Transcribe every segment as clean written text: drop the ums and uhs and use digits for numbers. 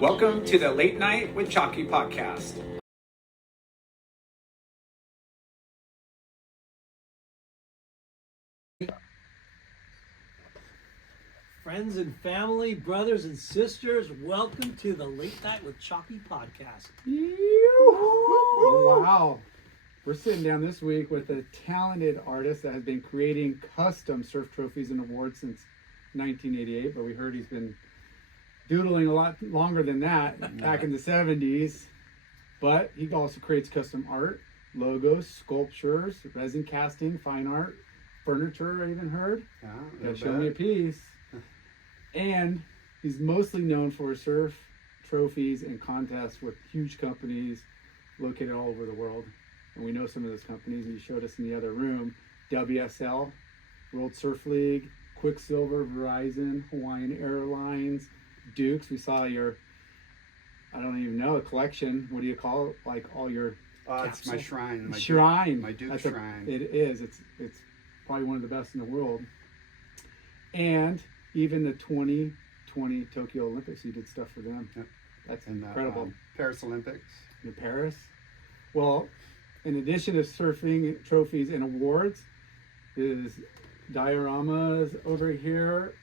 Welcome to the Late Night with Chalky podcast. Friends and family, brothers and sisters, welcome to the Late Night with Chalky podcast. Wow. We're sitting down this week with a talented artist that has been creating custom surf trophies and awards since 1988, but we heard he's been doodling a lot longer than that, back in the 70s. But he also creates custom art, logos, sculptures, resin casting, fine art, furniture, I even heard. Show me a piece. And he's mostly known for surf trophies and contests with huge companies located all over the world. And we know some of those companies, and you showed us in the other room. WSL, World Surf League, Quiksilver, Verizon, Hawaiian Airlines, Dukes. We saw your, I don't even know, a collection. What do you call it? Like all your... it's my shrine. My Duke shrine. It is. It's probably one of the best in the world. And even the 2020 Tokyo Olympics, you did stuff for them. Yep. That's incredible. Paris Olympics. In Paris. Well, in addition to surfing trophies and awards, his dioramas over here,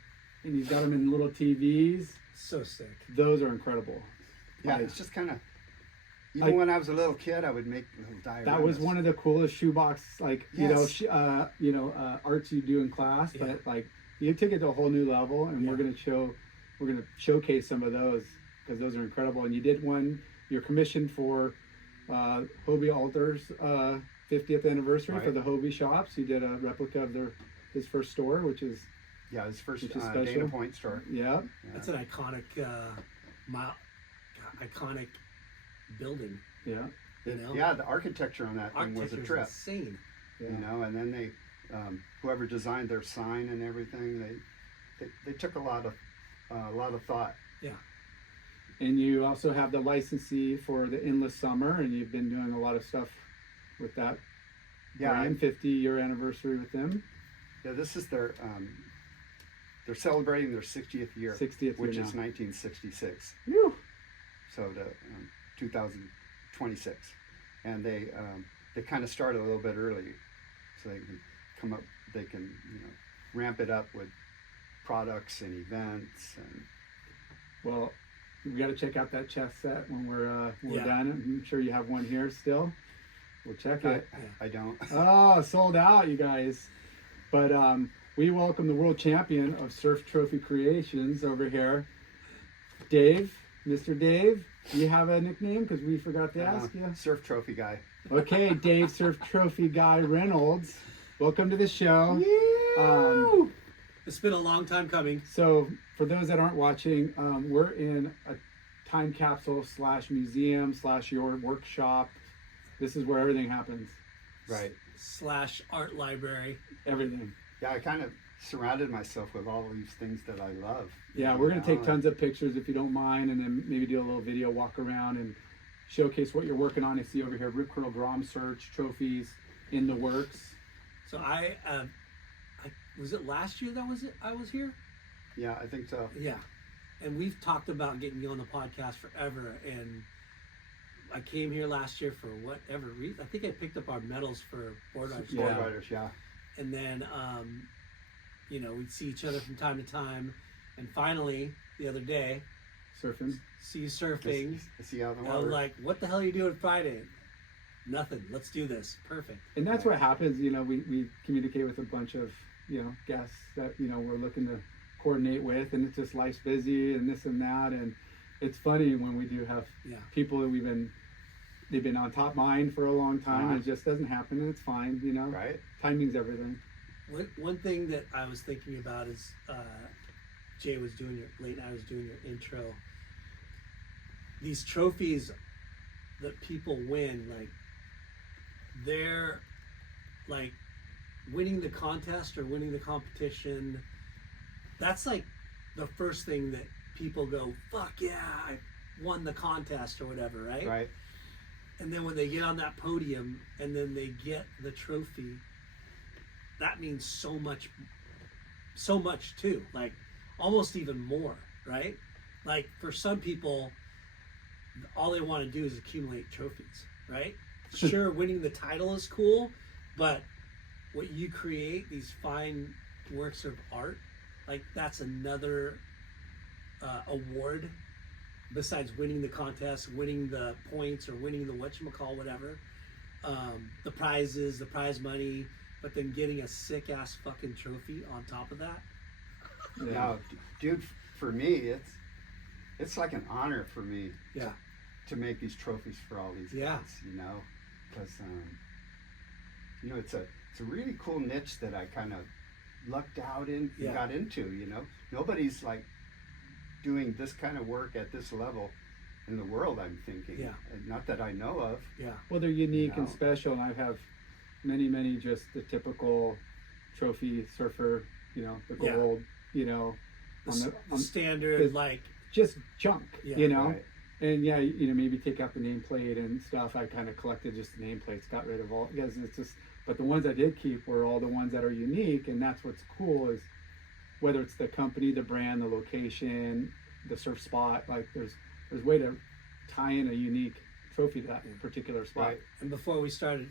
and he's got them in little TVs. So sick. Those are incrable. Yeah, it's just kind of... Even when I was a little kid, I would make little dioramas. That was one of the coolest shoebox, like, Yes. arts you do in class. Yeah. But like, you took it to a whole new level, and we're gonna showcase some of those because those are incredible. And you did one. You're commissioned for Hobie Alter's 50th anniversary for the Hobie shops. You did a replica of his first store, which is his first special. Dana Point store. Yeah. That's an iconic, iconic building. Yeah. Yeah, the architecture on that thing was a trip. Insane. Yeah. You know, and then they, whoever designed their sign and everything, they took a lot of thought. Yeah. And you also have the licensee for the Endless Summer, and you've been doing a lot of stuff with that. Yeah. 50-year anniversary with them. Yeah, this is they're celebrating their 60th year. 60th year which now. is 1966. Whew. So the 2026, and they kind of start a little bit early, so they can ramp it up with products and events. And Well, we got to check out that chess set when we're Yeah. done. I'm sure you have one here still. We'll check it. I don't. Oh, sold out, you guys. But we welcome the world champion of Surf Trophy Creations over here, Dave. Mr. Dave, do you have a nickname? Because we forgot to ask you. Surf trophy guy. Okay, Dave, Surf Trophy Guy Reynolds. Welcome to the show. It's been a long time coming. So, for those that aren't watching, we're in a time capsule / museum / your workshop. This is where everything happens. Right. / art library. Everything. Yeah, I kind of surrounded myself with all these things that I love. Yeah, we're going to take tons of pictures if you don't mind, and then maybe do a little video walk around and showcase what you're working on. I see over here Rip Curl Grom Search trophies in the works. So I was it last year that I was here? Yeah, I think so. Yeah. And we've talked about getting you on the podcast forever, and I came here last year for whatever reason. I think I picked up our medals for board riders. Board riders, yeah. And then we'd see each other from time to time, and finally the other day, Surfing. see you surfing. I see you out in the I was water. like, what the hell are you doing Friday? Nothing. Let's do this. Perfect. And that's what happens. We communicate with a bunch of guests that we're looking to coordinate with, and it's just life's busy and this and that, and it's funny when we do have people that they've been on top mind for a long time, and it just doesn't happen, and it's fine. Right. Timing's everything. One thing that I was thinking about is Jay was doing I was doing your intro. These trophies that people win, like they're like winning the contest or winning the competition. That's like the first thing that people go, fuck yeah, I won the contest or whatever, right? Right. And then when they get on that podium and then they get the trophy, that means so much too, like almost even more, right? Like for some people, all they want to do is accumulate trophies, right? Sure, winning the title is cool, but what you create, these fine works of art, like that's another award besides winning the contest, winning the points, or winning the whatchamacall, whatever. The prizes, the prize money, but then getting a sick ass fucking trophy on top of that. Yeah. Now, dude, for me, it's like an honor for me Yeah. to make these trophies for all these Yeah. guys, you know, because you know, it's a really cool niche that I kind of lucked out in and Yeah. got into. You know, nobody's like doing this kind of work at this level in the world, I'm thinking. Yeah. Not that I know of. Yeah. Well, they're unique You and know. special, and I have many just the typical trophy surfer, you know, the Yeah. gold, you know, The standard, the- like, just junk, Yeah. you know. Right. And yeah, you know, maybe take out the nameplate and stuff. I kind of collected just the nameplates, got rid of all, because it's just, but the ones I did keep were all the ones that are unique. And that's what's cool, is whether it's the company, the brand, the location, the surf spot, like there's a way to tie in a unique trophy to that particular spot. Right. and before we started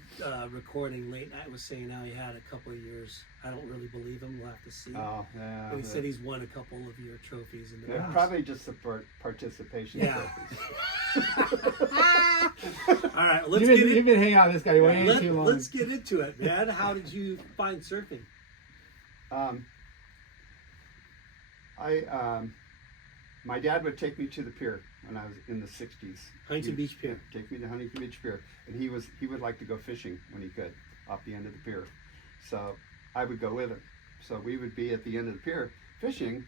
recording, Late Night was saying how he had a couple of years. I don't really believe him. We'll have to see. Oh, yeah. But he said he's won a couple of your trophies in the They're past. probably just the participation Yeah. trophies. All right, let's You've get been, you've in, been hanging out with this guy way too long. let's get into it, man. How did you find surfing? My dad would take me to the pier when I was in the 60s. Huntington Beach Pier. Take me to Huntington Beach Pier. And he would like to go fishing when he could off the end of the pier. So I would go with him. So we would be at the end of the pier fishing,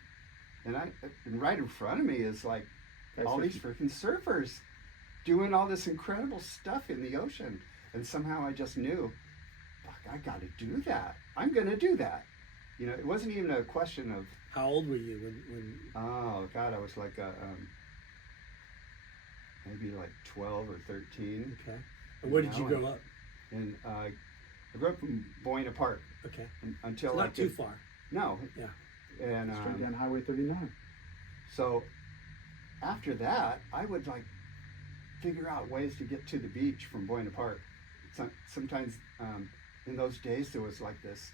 and right in front of me is like Guys all these fishing. freaking surfers doing all this incredible stuff in the ocean. And somehow I just knew, fuck, I got to do that. I'm going to do that. You know, it wasn't even a question of, How old were you when oh God, I was like maybe like 12 or 13. okay. And where did you No, grow up? And I grew up in Boyne Park Okay. until It's I not too could, far. no. Yeah. And Straight down Highway 39. so after that, I would like figure out ways to get to the beach from Boyne Park. Sometimes in those days there was like this.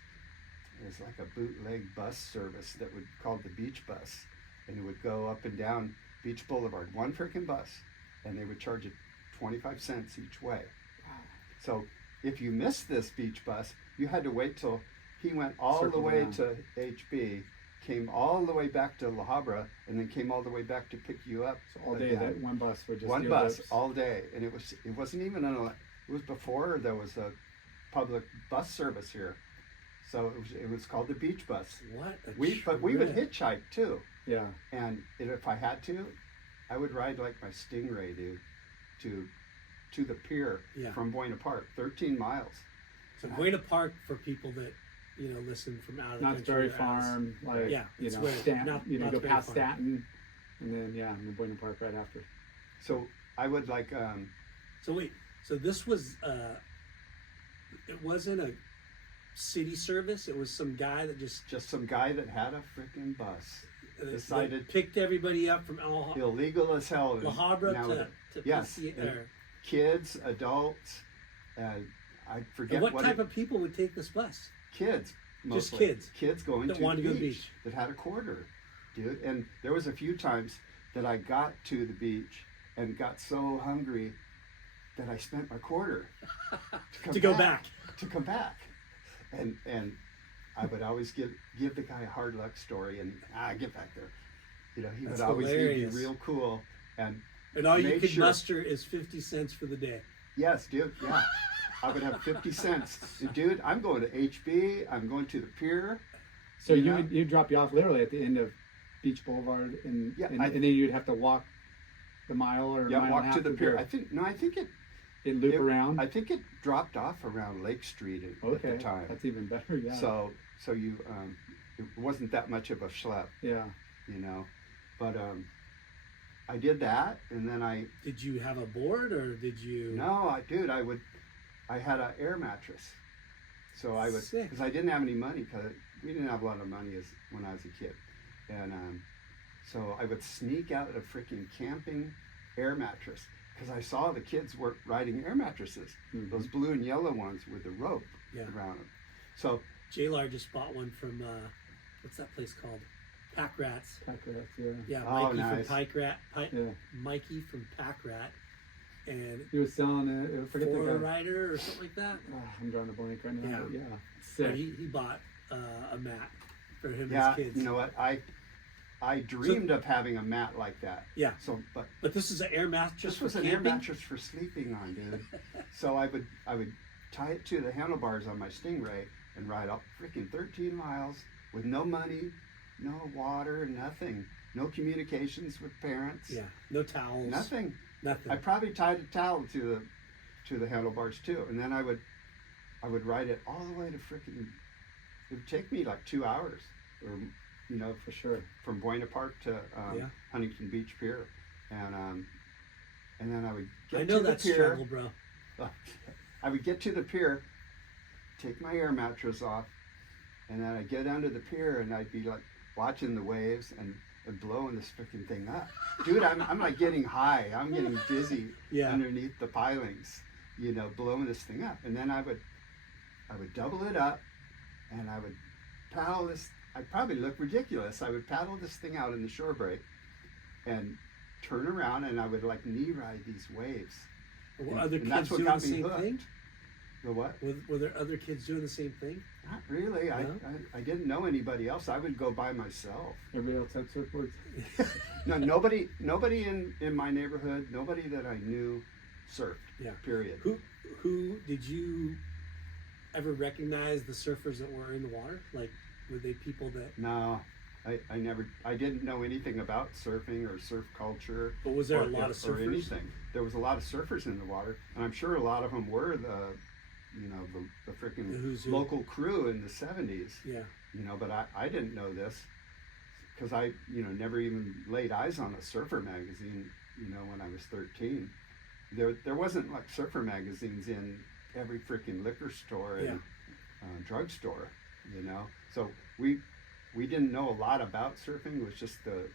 It was like a bootleg bus service that would called the Beach Bus, and it would go up and down Beach Boulevard, one freaking bus, and they would charge it 25 cents each way. So if you missed this beach bus, you had to wait till he went all Circle the way around. to HB, came all the way back to La Habra, and then came all the way back to pick you up. So all day again. that one bus would just One do bus lips. all day, and it wasn't even it was before there was a public bus service here, so it was called the Beach Bus. What a But we would trip. hitchhike too, Yeah. and if I had to, I would ride like my Stingray, dude, to the pier Yeah. from Boyne Park, 13 miles. So Buena Park, for people that listen from out of the Knott's country. Berry or out of- Farm, like Yeah, you it's know, where- Staten, Knott's go Berry past Farm. Staten, and then and then Boyne Park right after. So I would like So wait, so this was it wasn't a city service. It was some guy that just some guy that had a freaking bus, that decided picked everybody up from La illegal as hell. and Habra now to yes, PC, and or, kids, adults, I forget and what what type of people would take this bus? kids, Just mostly. kids kids going that to wanted the to go to the beach, beach. that had a quarter, dude. And there was a few times that I got to the beach and got so hungry that I spent my quarter To go back. to come back, and I would always give the guy a hard luck story, and get back there. You know, he That's would always hilarious. be real cool, and And all you made could sure- muster is 50 cents for the day. yes, dude, yeah. I would have 50 cents. And, dude, I'm going to HB. I'm going to the pier. So You know? you'd drop you off literally at the end of Beach Boulevard, and Yeah, and then you'd have to walk the mile or Yeah, mile and a walk half to the pier. there. I think it. It'd loop it- around. I think it dropped off around Lake Street at Okay, the time. that's even better. Yeah. So you it wasn't that much of a schlep, yeah. you know. But I did that, and then Did you have a board or did you? I had an air mattress. So I would, Sick. because I didn't have any money, because we didn't have a lot of money when I was a kid, and so I would sneak out a freaking camping air mattress because I saw the kids were riding air mattresses, those blue and yellow ones with the rope around them. So J-Lar just bought one from what's that place called? Pack Rats. Pack Rats, yeah. Yeah, Oh, Mikey nice. from Yeah. Mikey from Pack Rat, and He was selling it. I forget the Four guy. Rider or something like that. I'm drawing a blank right now. Yeah. But yeah. So Sick. he bought a mat for him and yeah, his kids. you know what? I dreamed of having a mat like that. Yeah. So, But this is an air mattress. this was for an air camping? mattress for sleeping on, dude. So I would tie it to the handlebars on my Stingray and ride up freaking 13 miles with no money, no water, nothing, no communications with parents. Yeah. No towels. Nothing. Nothing. I probably tied a towel to the handlebars too, and then I would ride it all the way to freaking. It would take me like 2 hours, or For sure. from Buena Park to Huntington Beach Pier, and then I would get I know to that the pier. struggle, bro. I would get to the pier, take my air mattress off, and then I'd get under the pier and I'd be like watching the waves and blowing this freaking thing up. Dude, I'm like getting high. I'm getting dizzy underneath the pilings, blowing this thing up. And then I would double it up and I would paddle this. I'd probably look ridiculous. I would paddle this thing out in the shore break and turn around and I would like knee ride these waves. Were other And kids that's what doing got the me same hooked. thing? The what? Were there other kids doing the same thing? Not really. No? I didn't know anybody else. I would go by myself. Everybody else had surfboards. No, nobody in my neighborhood, nobody that I knew surfed. Yeah. Period. Who did you ever recognize the surfers that were in the water? Like, were they people that? No, I didn't know anything about surfing or surf culture. But was there a lot of or surfers? anything? There was a lot of surfers in the water, and I'm sure a lot of them were the freaking The who's who. local crew in the 70s. Yeah. But I didn't know this because I never even laid eyes on a surfer magazine. When I was 13, there wasn't like surfer magazines in every freaking liquor store and drugstore. So we didn't know a lot about surfing. It was just the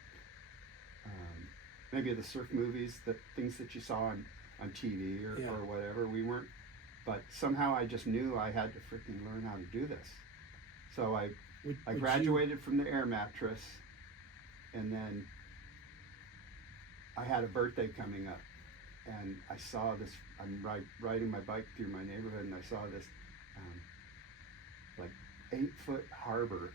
maybe the surf movies, the things that you saw on TV or whatever. We weren't, but somehow I just knew I had to freaking learn how to do this. So I graduated from the air mattress, and then I had a birthday coming up, and I saw this. I'm riding my bike through my neighborhood, and I saw this like 8-foot harbor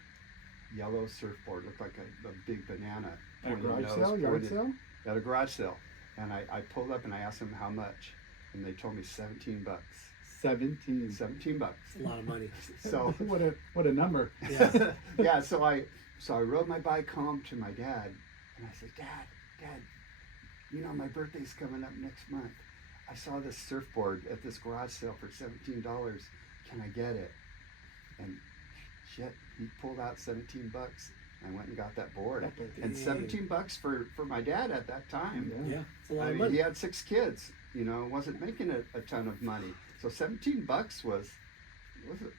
yellow surfboard, looked like a big banana. At a pointed garage nose, sale? Yard pointed- sale? At a garage sale. And I pulled up and I asked them how much. And they told me $17. 17. $17. It's a lot of money. So what a number. Yeah. yeah, so I rode my bike home to my dad and I said, Dad, my birthday's coming up next month. I saw this surfboard at this garage sale for $17. Can I get it? And shit, he pulled out $17. I went and got that board. And $17 for my dad at that time. Yeah, it's a lot I of mean, money. he had 6 kids, wasn't making a ton of money. So $17 was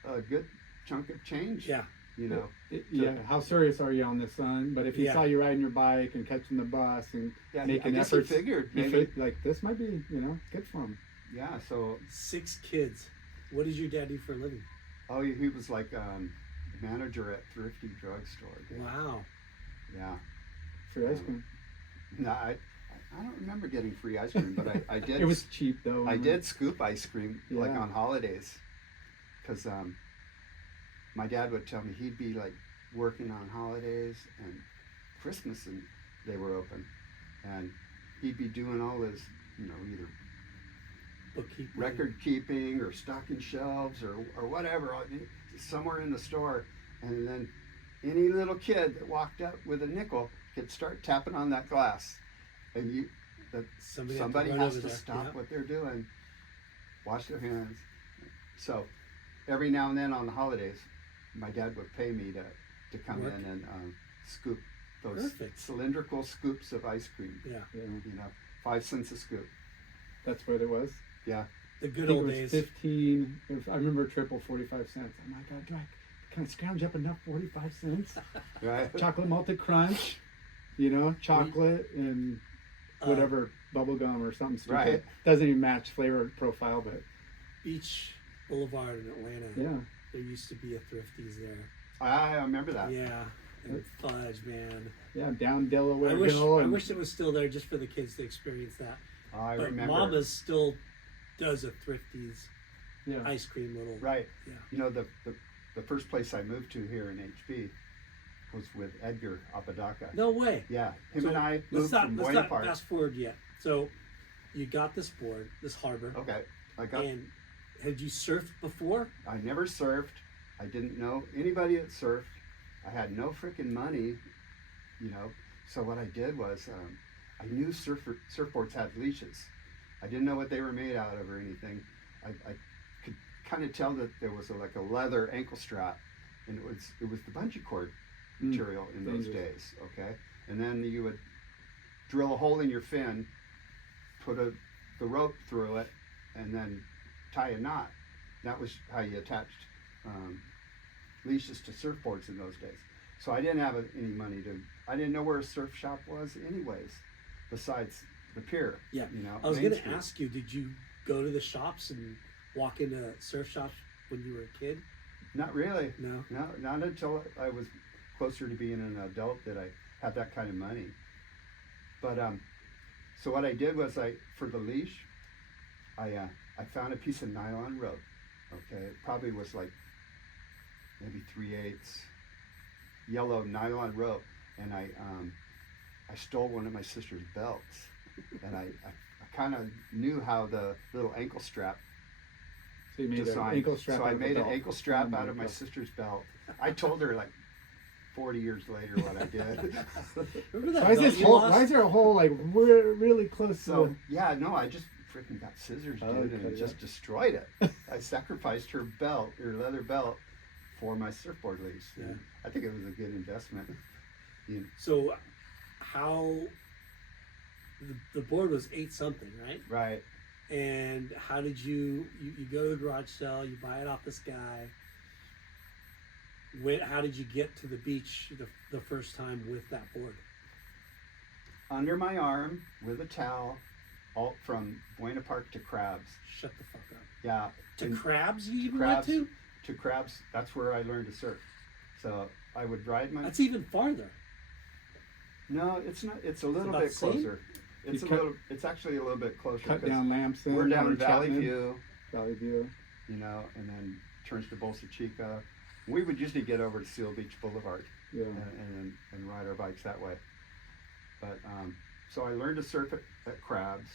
a good chunk of change. Yeah. How serious are you on this, son? But if he saw you riding your bike and catching the bus and making efforts, he figured he maybe like this might be, good for him. Yeah, so 6 kids. What does your dad do for a living? he was like manager at Thrifty Drugstore. Dude. Wow. Yeah. Free ice cream. No, I don't remember getting free ice cream, but I did. It was cheap though. I did scoop ice cream like Yeah. on holidays, because my dad would tell me he'd be like working on holidays and Christmas, and they were open, and he'd be doing all his either Bookkeeping. record keeping or stocking shelves or whatever somewhere in the store, and then any little kid that walked up with a nickel could start tapping on that glass, and somebody run has over to there. stop Yep. what they're doing, wash their hands. So every now and then on the holidays, my dad would pay me to come Work. in and scoop those Perfect. cylindrical scoops of ice cream. Yeah. 5 cents a scoop. That's what it was. Yeah. The I good think old it was days. 15. I remember a triple 45 cents. I'm like, God, can I scrounge up enough 45 cents? Right. Chocolate malted crunch, chocolate and whatever bubble gum or something stupid. Right. Doesn't even match flavor profile, but Beach Boulevard in Atlanta. yeah. There used to be a Thrifties there. I remember that. Yeah. And fudge, man. Yeah, down Delaware I wish Hill. I and- wish it was still there just for the kids to experience that. I But remember. Mama's still does a Thrifties yeah. ice cream little. Right. Yeah. You know, the first place I moved to here in HB was with Edgar Apodaca. No way. Yeah, him So, and I let's moved not, from let's Buena not Park. fast forward yet. So you got this board, this harbor, Okay, I got. and had you surfed before? I never surfed. I didn't know anybody that surfed. I had no freaking money, you know. So what I did was, I knew surfboards had leashes. I didn't know what they were made out of or anything. I could kind of tell that there was like a leather ankle strap, and it was the bungee cord material in those days. Okay, and then you would drill a hole in your fin, put the rope through it, and then tie a knot. That was how you attached leashes to surfboards in those days. So I didn't have any money I didn't know where a surf shop was anyways, besides the pier. Yeah. You know, I was Main going to Street. ask you, did you go to the shops and walk into surf shops when you were a kid? Not really. No. No, not until I was closer to being an adult did I have that kind of money. But so what I did was for the leash, I found a piece of nylon rope. Okay, it probably was like maybe 3/8 yellow nylon rope, and I stole one of my sister's belts, and I kind of knew how the little ankle strap So you made an designed. ankle strap. So out I of a made an belt. ankle strap Oh out of my God. sister's belt. I told her like 40 years later what I did. Remember that Why is belt this you hole? lost? Why is there a hole like we're really close So to? yeah, no, I just freaking got scissors, dude, Oh, and cut it just up. destroyed it. I sacrificed her belt, her leather belt, for my surfboard leash. Yeah. And I think it was a good investment. You- So how the board was 8 something, right? right. And how did you go to the garage sale, you buy it off this guy. How did you get to the beach the first time with that board? Under my arm with a towel, all from Buena Park to Crabs. Shut the fuck up. Yeah. To and Crabs you even Crabs, went to Crabs, that's where I learned to surf. So I would ride to? my. That's even farther. No, it's not. It's a little about bit the same? closer. It's You a cut- little. It's actually a little bit closer. Cut 'cause down Lamson. We're down or Valley Chapman. View, Valley View. you know, and then turns to Bolsa Chica. We would usually get over to Seal Beach Boulevard Yeah. and ride our bikes that way. But so I learned to surf at Crabs,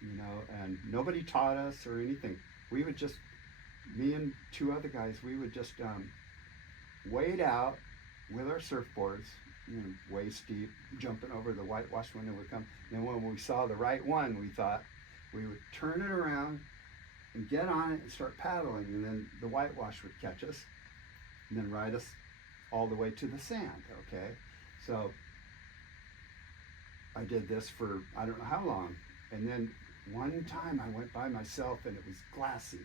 you know, and nobody taught us or anything. We would just, me and 2 other guys, we would just wade out with our surfboards, you know, way steep, jumping over the whitewash when it would come. And when we saw the right one, we thought we would turn it around and get on it and start paddling, and then the whitewash would catch us and then ride us all the way to the sand. Okay, so I did this for I don't know how long, and then one time I went by myself and it was glassy.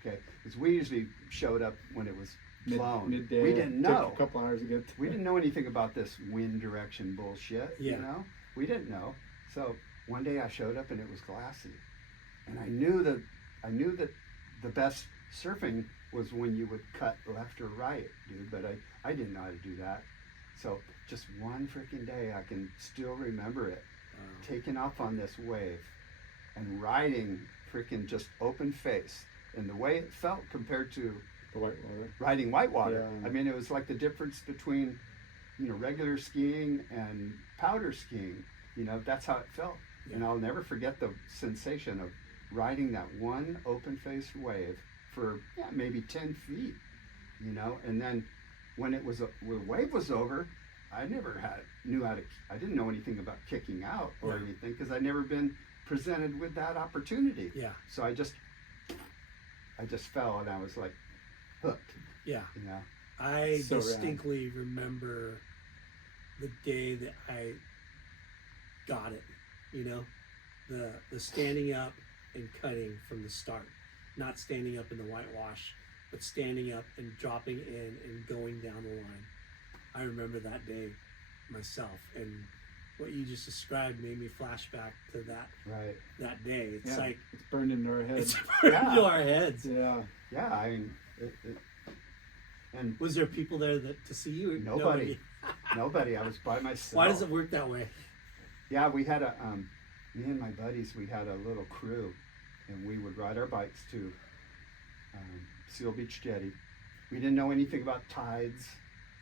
Okay, because we usually showed up when it was blown. Midday. We didn't Took know. a couple hours to get. We didn't know anything about this wind direction bullshit. Yeah. You know, we didn't know. So one day I showed up and it was glassy, and I knew that the best surfing was when you would cut left or right, dude. But I didn't know how to do that. So just one freaking day, I can still remember it, taking off on this wave and riding freaking just open face, and the way it felt compared to The whitewater. riding whitewater. Yeah. I mean, it was like the difference between, you know, regular skiing and powder skiing. You know, that's how it felt. And I'll never forget the sensation of riding that one open face wave for maybe 10 feet, you know, and then when the wave was over, I didn't know anything about kicking out or anything, because I'd never been presented with that opportunity. Yeah. So I just fell, and I was like hooked, Yeah. you know. I So rad. distinctly remember the day that I got it, you know, the standing up and cutting from the start, not standing up in the whitewash, but standing up and dropping in and going down the line. I remember that day myself, and what you just described made me flashback to Right. that day. It's Yeah, like it's burned into our heads. it's burned Yeah. into our heads. Yeah. Yeah, I mean, and Was there people there to see you? Nobody. Nobody. I was by myself. Why does it work that way? Yeah, we had me and my buddies, we had a little crew, and we would ride our bikes to Seal Beach Jetty. We didn't know anything about tides,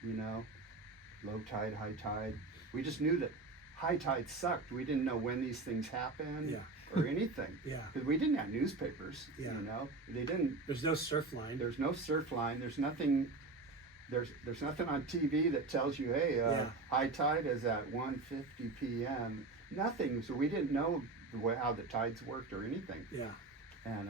low tide, high tide. We just knew that high tide sucked. We didn't know when these things happened or anything. Yeah. Because we didn't have newspapers, They didn't. There's no surf line. There's no surf line. There's nothing. There's nothing on TV that tells you, hey, high tide is at 1:50 p.m. Nothing. So we didn't know how the tides worked or anything. Yeah. And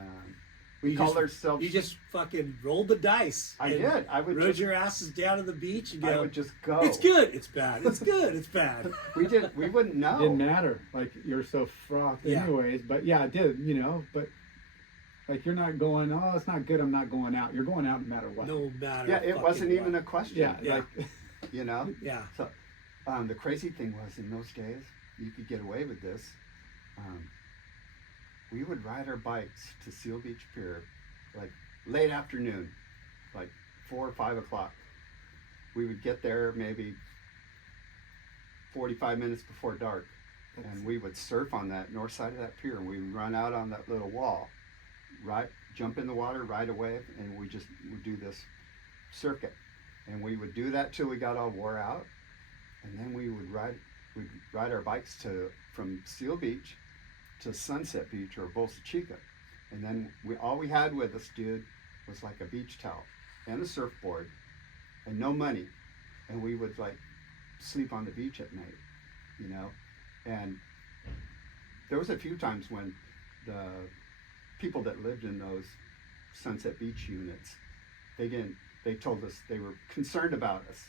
we called ourselves. You just fucking rolled the dice. I did. I would rode just, your asses down to the beach and go. I would just go. It's good. It's bad. It's good. It's bad. We wouldn't know. It didn't matter. Like, you're so frothed anyways. But yeah, it did, but like, you're not going, oh, it's not good, I'm not going out. You're going out no matter what. No matter. Yeah, it wasn't what. even a question. Yeah. Like, Yeah. So the crazy thing was, in those days, you could get away with this. We would ride our bikes to Seal Beach Pier, like late afternoon, like 4 or 5 o'clock. We would get there maybe 45 minutes before dark, and we would surf on that north side of that pier, and we would run out on that little wall, jump in the water right away, and we would do this circuit. And we would do that till we got all wore out, and then we'd ride our bikes from Seal Beach to Sunset Beach or Bolsa Chica. And then all we had with us, dude, was like a beach towel and a surfboard and no money. And we would like sleep on the beach at night, And there was a few times when the people that lived in those Sunset Beach units, they told us they were concerned about us.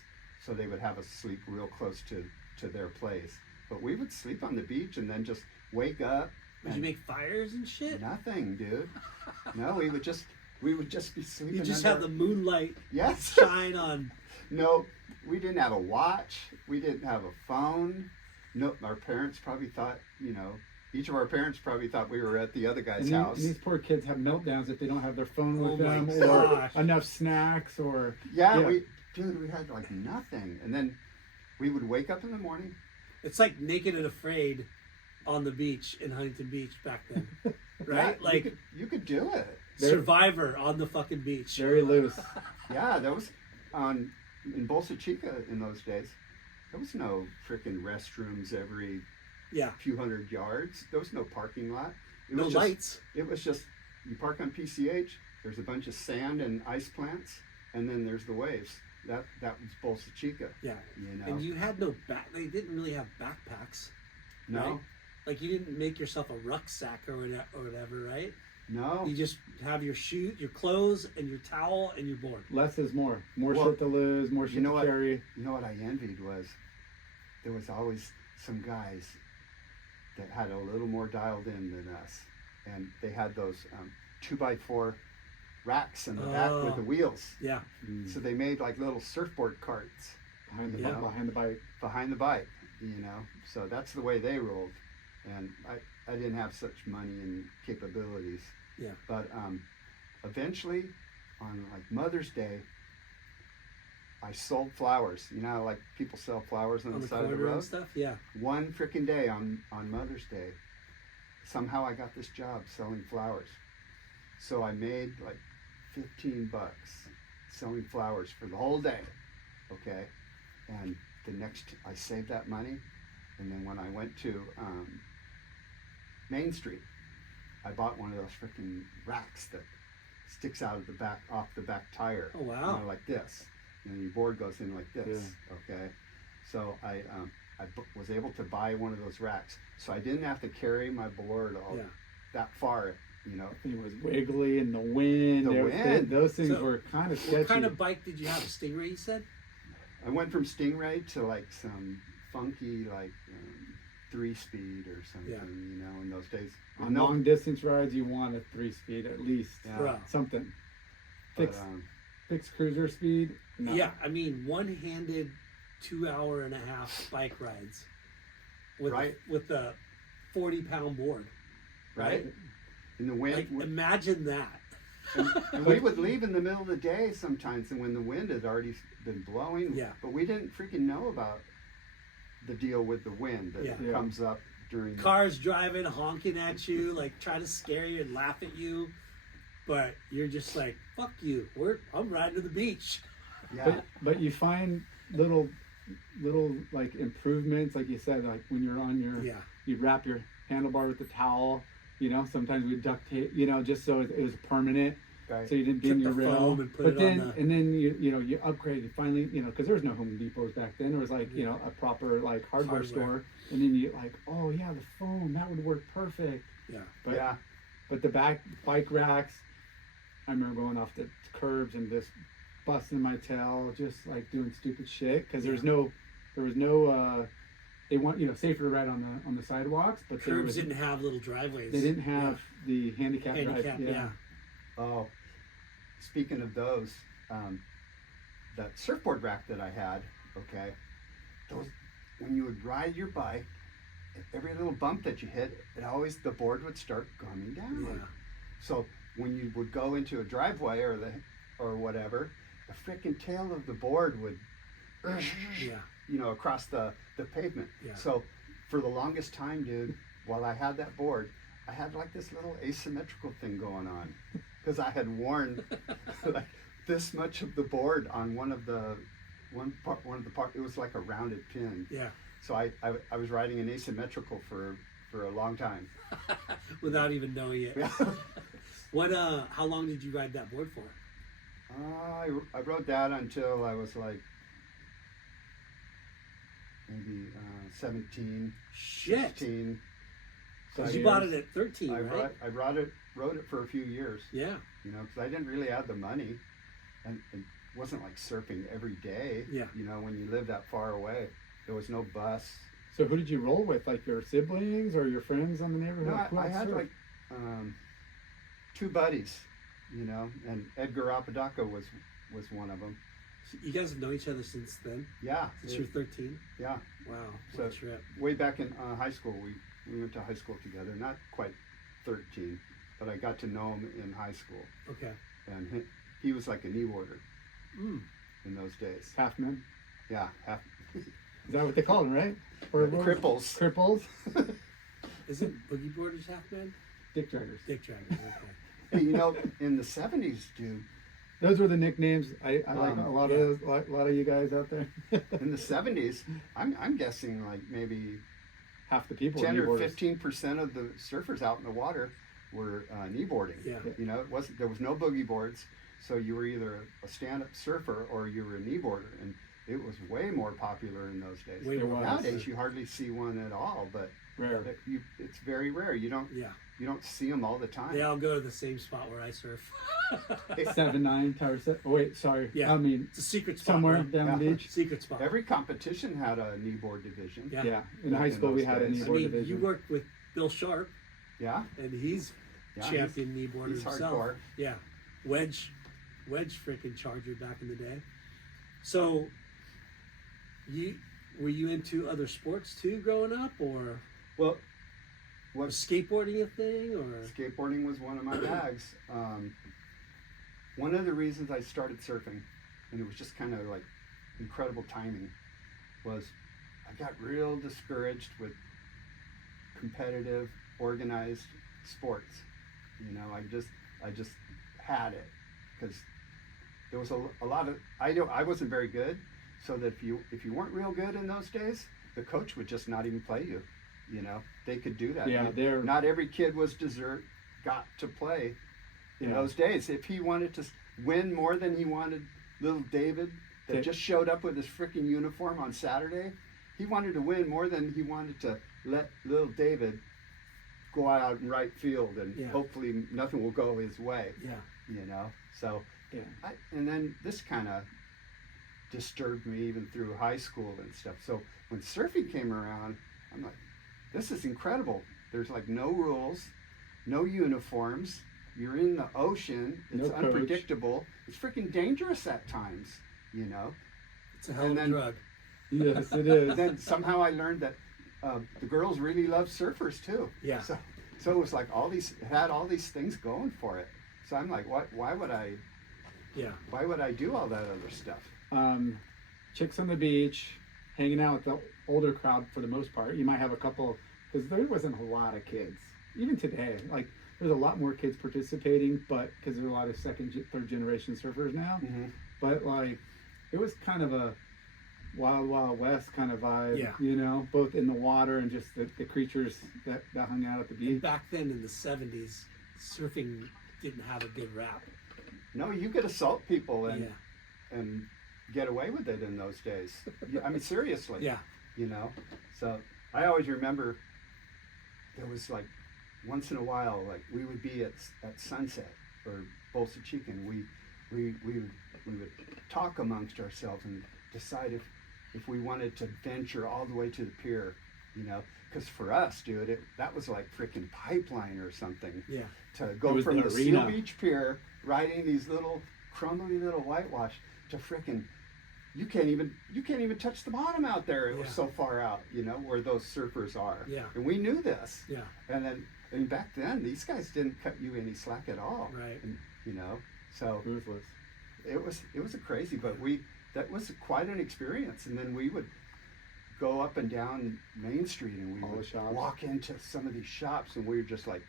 So they would have us sleep real close to their place. But we would sleep on the beach and then just wake up. Did you make fires and shit? Nothing, dude. No, we would just be sleeping. You just under... have the moonlight yes. shine on. No, we didn't have a watch. We didn't have a phone. No, our parents probably thought, each of our parents probably thought we were at the other guy's house. These poor kids have meltdowns if they don't have their phone with them gosh. or enough snacks or. Yeah, we had like nothing. And then we would wake up in the morning. It's like Naked and Afraid on the beach in Huntington Beach back then, right? Yeah, like you could do it. Survivor on the fucking beach. Very loose. Yeah, that was in Bolsa Chica in those days. There was no freaking restrooms every few hundred yards. There was no parking lot. No lights. It was just, you park on PCH, there's a bunch of sand and ice plants, and then there's the waves. That was Bolsa Chica. Yeah. And you had they didn't really have backpacks. No. Right? Like, you didn't make yourself a rucksack or whatever, right? No. You just have your your clothes, and your towel, and your board. Less is more. More shit to lose, more shit to carry. You know what I envied was, there was always some guys that had a little more dialed in than us. And they had those 2x4 racks in the back with the wheels. Yeah. So they made like little surfboard carts. Behind the bike. Behind the bike, So that's the way they rolled. And I didn't have such money and capabilities. Yeah. But eventually, on like Mother's Day, I sold flowers. Like people sell flowers on the side of the road and stuff. Yeah. One freaking day on Mother's Day, somehow I got this job selling flowers. So I made like $15 selling flowers for the whole day. Okay. And I saved that money. And then when I went to Main Street, I bought one of those freaking racks that sticks out of off the back tire. Oh, wow. Like this. And your board goes in like this. Yeah. Okay. So I was able to buy one of those racks. So I didn't have to carry my board that far, It was wiggly in the wind. Those things were kind of sketchy. What kind of bike did you have? A Stingray, you said? I went from Stingray to like some funky, like 3-speed or something, in those days. On long distance rides, you want a 3-speed at least. Yeah. Something. But, Fixed cruiser speed? No. Yeah, I mean, one-handed 2.5-hour bike rides with Right. with the 40-pound board. right? In the wind. Like, imagine that. And we would leave in the middle of the day sometimes, and when the wind had already been blowing. Yeah. But we didn't freaking know about the deal with the wind that Yeah. comes up during. Cars driving, honking at you, like trying to scare you and laugh at you, but you're just like, "Fuck you! I'm riding to the beach." Yeah. But you find little like improvements, like you said, like when you're on your, Yeah. you'd wrap your handlebar with the towel. You know, sometimes we duct tape. You know, just so it was permanent. Right. So you didn't Took bend your the rail. foam and put but it then on the- and then you upgrade. You finally, because there was no Home Depots back then. There was like a proper like hardware store, and then you like, oh yeah, the foam that would work perfect. Yeah. But, Yeah. But the bike racks, I remember going off the curbs and just busting my tail, just like doing stupid shit because there was no, they want safer to ride on the sidewalks, but there Curbs was, didn't have little driveways. they didn't have the handicap drive. handicap. Yeah. Oh, speaking of those, that surfboard rack that I had, okay, those, when you would ride your bike, every little bump that you hit, the board would start coming down. Yeah. So when you would go into a driveway or whatever, the freaking tail of the board would, Yeah. across the pavement. Yeah. So for the longest time, dude, while I had that board, I had like this little asymmetrical thing going on because I had worn like this much of the board on one of the part. It was like a rounded pin. Yeah. So I was riding an asymmetrical for a long time. Without even knowing it. Yeah. How long did you ride that board for? I rode that until I was like maybe 17, Shit. 16. So Because you bought it at 13, I right? rode it for a few years. Yeah. Because I didn't really have the money, and it wasn't like surfing every day. Yeah. When you live that far away, there was no bus. So who did you roll with? Like your siblings or your friends on the neighborhood? No, Who I else had surfed? like two buddies, and Edgar Apodaca was one of them. So you guys have known each other since then? Yeah. Since you're 13? Yeah. Wow. So What a trip. way back in high school, we went to high school together. Not quite 13, but I got to know him in high school, Okay. and he was like a kneeboarder Mm. in those days. Half men. Yeah. Is that what they call them, right? Or Cripples. Cripples. Isn't boogie boarders half men? Dick draggers. Dick draggers. Okay. Hey, in the 70s, dude, Those were the nicknames. I like a lot yeah. of those, a lot of you guys out there. in the 70s, I'm guessing like maybe Half the people. 10 were or kneeboarders. 15% of the surfers out in the water were kneeboarding. Yeah. There was no boogie boards, so you were either a stand-up surfer or you were a kneeboarder, and it was way more popular in those days. Way more Nowadays, you hardly see one at all, but Rare. it's very rare. You Yeah. don't see them all the time. They all go to the same spot where I surf. 7-9 Tower Set. Oh wait, sorry. Yeah. I mean It's a secret spot. somewhere man. down the Yeah. beach. Secret spot. Every competition had a kneeboard division. Yeah. Yeah. In Back high in school, we those had a days. kneeboard division. You worked with Bill Sharp, Yeah. and he's Yeah, champion kneeboarder he's himself. hardcore. Yeah. Wedge freaking charger back in the day. So, were you into other sports too growing up, or Well, was skateboarding a thing, or skateboarding was one of my bags. One of the reasons I started surfing, and it was just kind of like incredible timing, was I got real discouraged with competitive, organized sports. I just had it because there was a lot of I wasn't very good, so that if you weren't real good in those days, the coach would just not even play you. They could do that. Yeah, Not every kid got to play in Yeah. those days. If he wanted to win more than he wanted little David that Okay. just showed up with his freaking uniform on Saturday, he wanted to win more than he wanted to let little David go out in right field and Yeah. hopefully nothing will go his way. yeah, So Yeah. and then this kind of disturbed me even through high school and stuff. So when surfing came around, I'm like, this is incredible. There's like no rules, no uniforms. You're in the ocean. It's No coach. unpredictable. It's freaking dangerous at times, it's a hell of And a then- drug. Yes, it is. And then somehow I learned that the girls really love surfers too. Yeah. So it was like it had all these things going for it. So I'm like, why would I do all that other stuff? Chicks on the beach, hanging out with the older crowd for the most part. You might have a couple, because there wasn't a lot of kids. Even today, like there's a lot more kids participating, but because there's a lot of third generation surfers now. Mm-hmm. But like, it was kind of a Wild Wild West kind of vibe, Yeah. you know, both in the water and just the creatures that hung out at the beach. And back then in the 70s, surfing didn't have a good rap. No, you could assault people and Yeah. and get away with it in those days. I mean, seriously. Yeah. You know, so I always remember there was like once in a while, like we would be at sunset or Bolsa Chicken. We would talk amongst ourselves and decide if we wanted to venture all the way to the pier, you know, because for us, dude, that was like freaking pipeline or something. Yeah. To go from the arena. Seal Beach Pier, riding these little crumbly little whitewash to freaking, you can't even touch the bottom out there. It was Yeah. so far out, you know, where those surfers are. Yeah. And we knew this. Yeah. And back then, these guys didn't cut you any slack at all. Right. And, you know, so Ruthless. it was a crazy, but that was quite an experience. And then we would go up and down Main Street and we All the would shops. walk into some of these shops and we were just like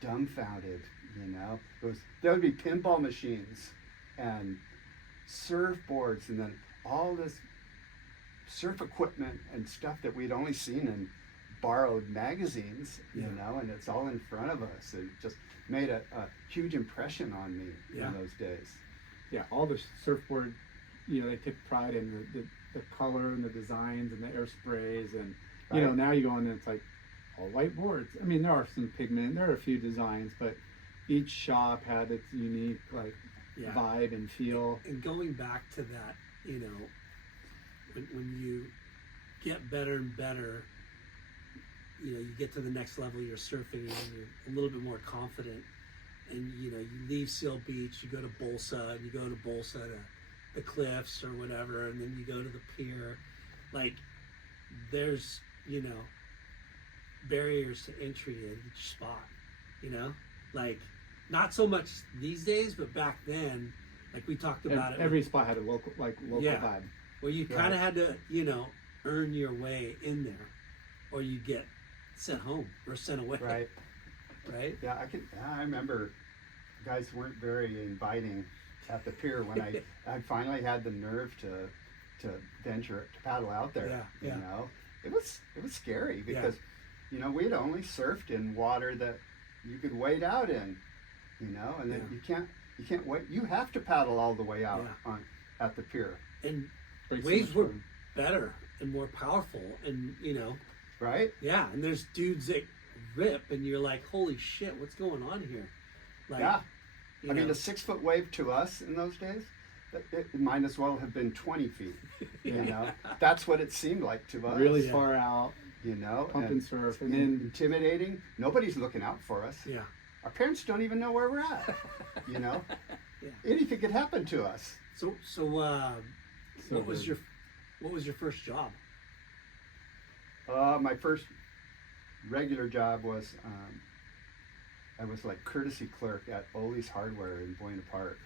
dumbfounded, you know. There would be pinball machines and surfboards and then all this surf equipment and stuff that we'd only seen in borrowed magazines, you Yeah. know, and it's all in front of us. It just made a huge impression on me Yeah. in those days. Yeah, all the surfboard, you know, they take pride in the color and the designs and the air sprays. And, you know, Right. now you go in and it's like all white boards. I mean, there are some pigment, there are a few designs, but each shop had its unique, like, Yeah. vibe and feel. And going back to that, you know, when you get better and better, you know, you get to the next level, you're surfing and you're a little bit more confident. And, you know, you leave Seal Beach, you go to Bolsa, and you go to Bolsa to the cliffs or whatever, and then you go to the pier. Like, there's, you know, barriers to entry at each spot, you know? Like, not so much these days, but back then, like we talked about it. Every spot had a local Yeah. vibe. Where you kind of had to, you know, earn your way in there, or you get sent home or sent away. Right. Right. Yeah, I remember guys weren't very inviting at the pier when I finally had the nerve to venture to paddle out there. Yeah, yeah. You know, it was scary because you know, we had only surfed in water that you could wade out in, you know, and then you can't wait. You have to paddle all the way out at the pier. And Breaks so waves much were fun. better and more powerful, and you know, Right? yeah. And there's dudes that rip, and you're like, holy shit, what's going on here? Like, Yeah. you I mean, know, a 6-foot wave to us in those days, it might as well have been 20 feet. You know, that's what it seemed like to us. Really Yeah. far out, You know, pump and surf, and and then intimidating. Nobody's looking out for us. yeah, Our parents don't even know where we're at. You know, Yeah. anything could happen to us. So So what was good. your first job? My first regular job was I was like courtesy clerk at Ole's Hardware in Buena Park.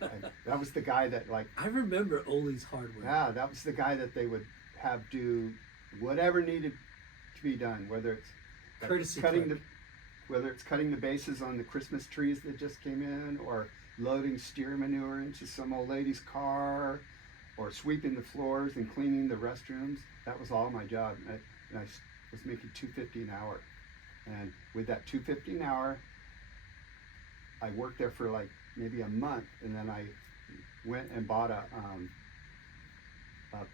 And that was the guy that like, I remember Ole's Hardware. yeah, that was the guy that they would have do whatever needed to be done, whether it's like Courtesy cutting clerk. whether it's cutting the bases on the Christmas trees that just came in, or loading steer manure into some old lady's car, or sweeping the floors and cleaning the restrooms. That was all my job, and I was making $2.50 an hour. And with that $2.50 an hour, I worked there for like maybe a month, and then I went and bought a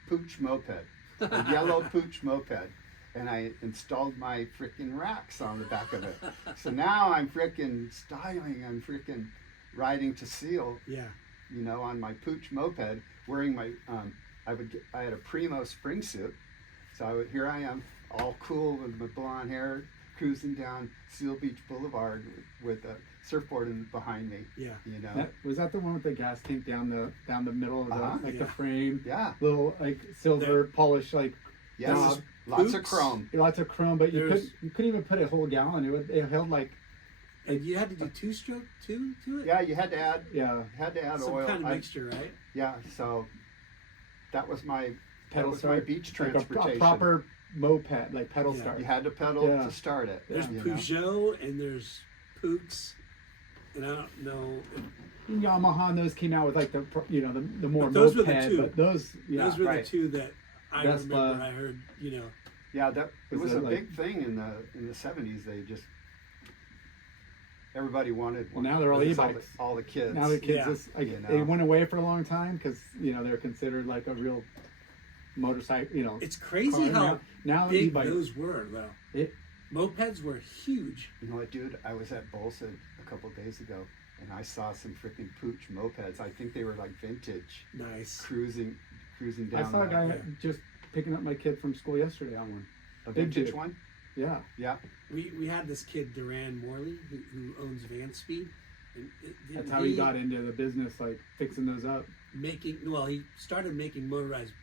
pooch moped, a yellow pooch moped, and I installed my freaking racks on the back of it. So now I'm freaking styling, I'm freaking riding to Seal, Yeah. you know, on my pooch moped, wearing my I had a Primo spring suit, so here I am, all cool with my blonde hair, cruising down Seal Beach Boulevard with a surfboard behind me. Yeah. You know. was that the one with the gas tank down the middle of the Uh-huh. like Yeah. the frame? Yeah. Little like silver polished like Yes, There's lots of hoops. chrome. Lots of chrome, but There's- you couldn't even put a whole gallon. It held like And you had to do two-stroke to it. Yeah, you had to add Some oil. kind of mixture, right? Yeah, so that was my pedal my start, beach like transportation. a proper moped, like pedal Yeah. start. You had to pedal Yeah. to start it. There's you know? Peugeot and there's Pooks, and I don't know. Yamaha and those came out with like the more But those were moped, the two. but those Those were right. the two that I Vespa. remember. I heard, Yeah, that it Was was it a like- big thing in the 70s. They just everybody wanted one. Well, now they're all That's e-bikes. All the kids. now the kids Yeah. just like You know. they went away for a long time because they're considered like a real motorcycle. it's crazy car. how now big e-bike. those were, though. It, Mopeds were huge. You know what, dude? I was at Bolsa a couple days ago, and I saw some freaking pooch mopeds. I think they were like vintage, Nice. cruising I down. saw a guy yeah. just picking up my kid from school yesterday on one. a big vintage dude. one. Yeah, Yeah, We had this kid Duran Morley who owns Van Speed, and that's how he got into the business, like fixing those up. he started making motorized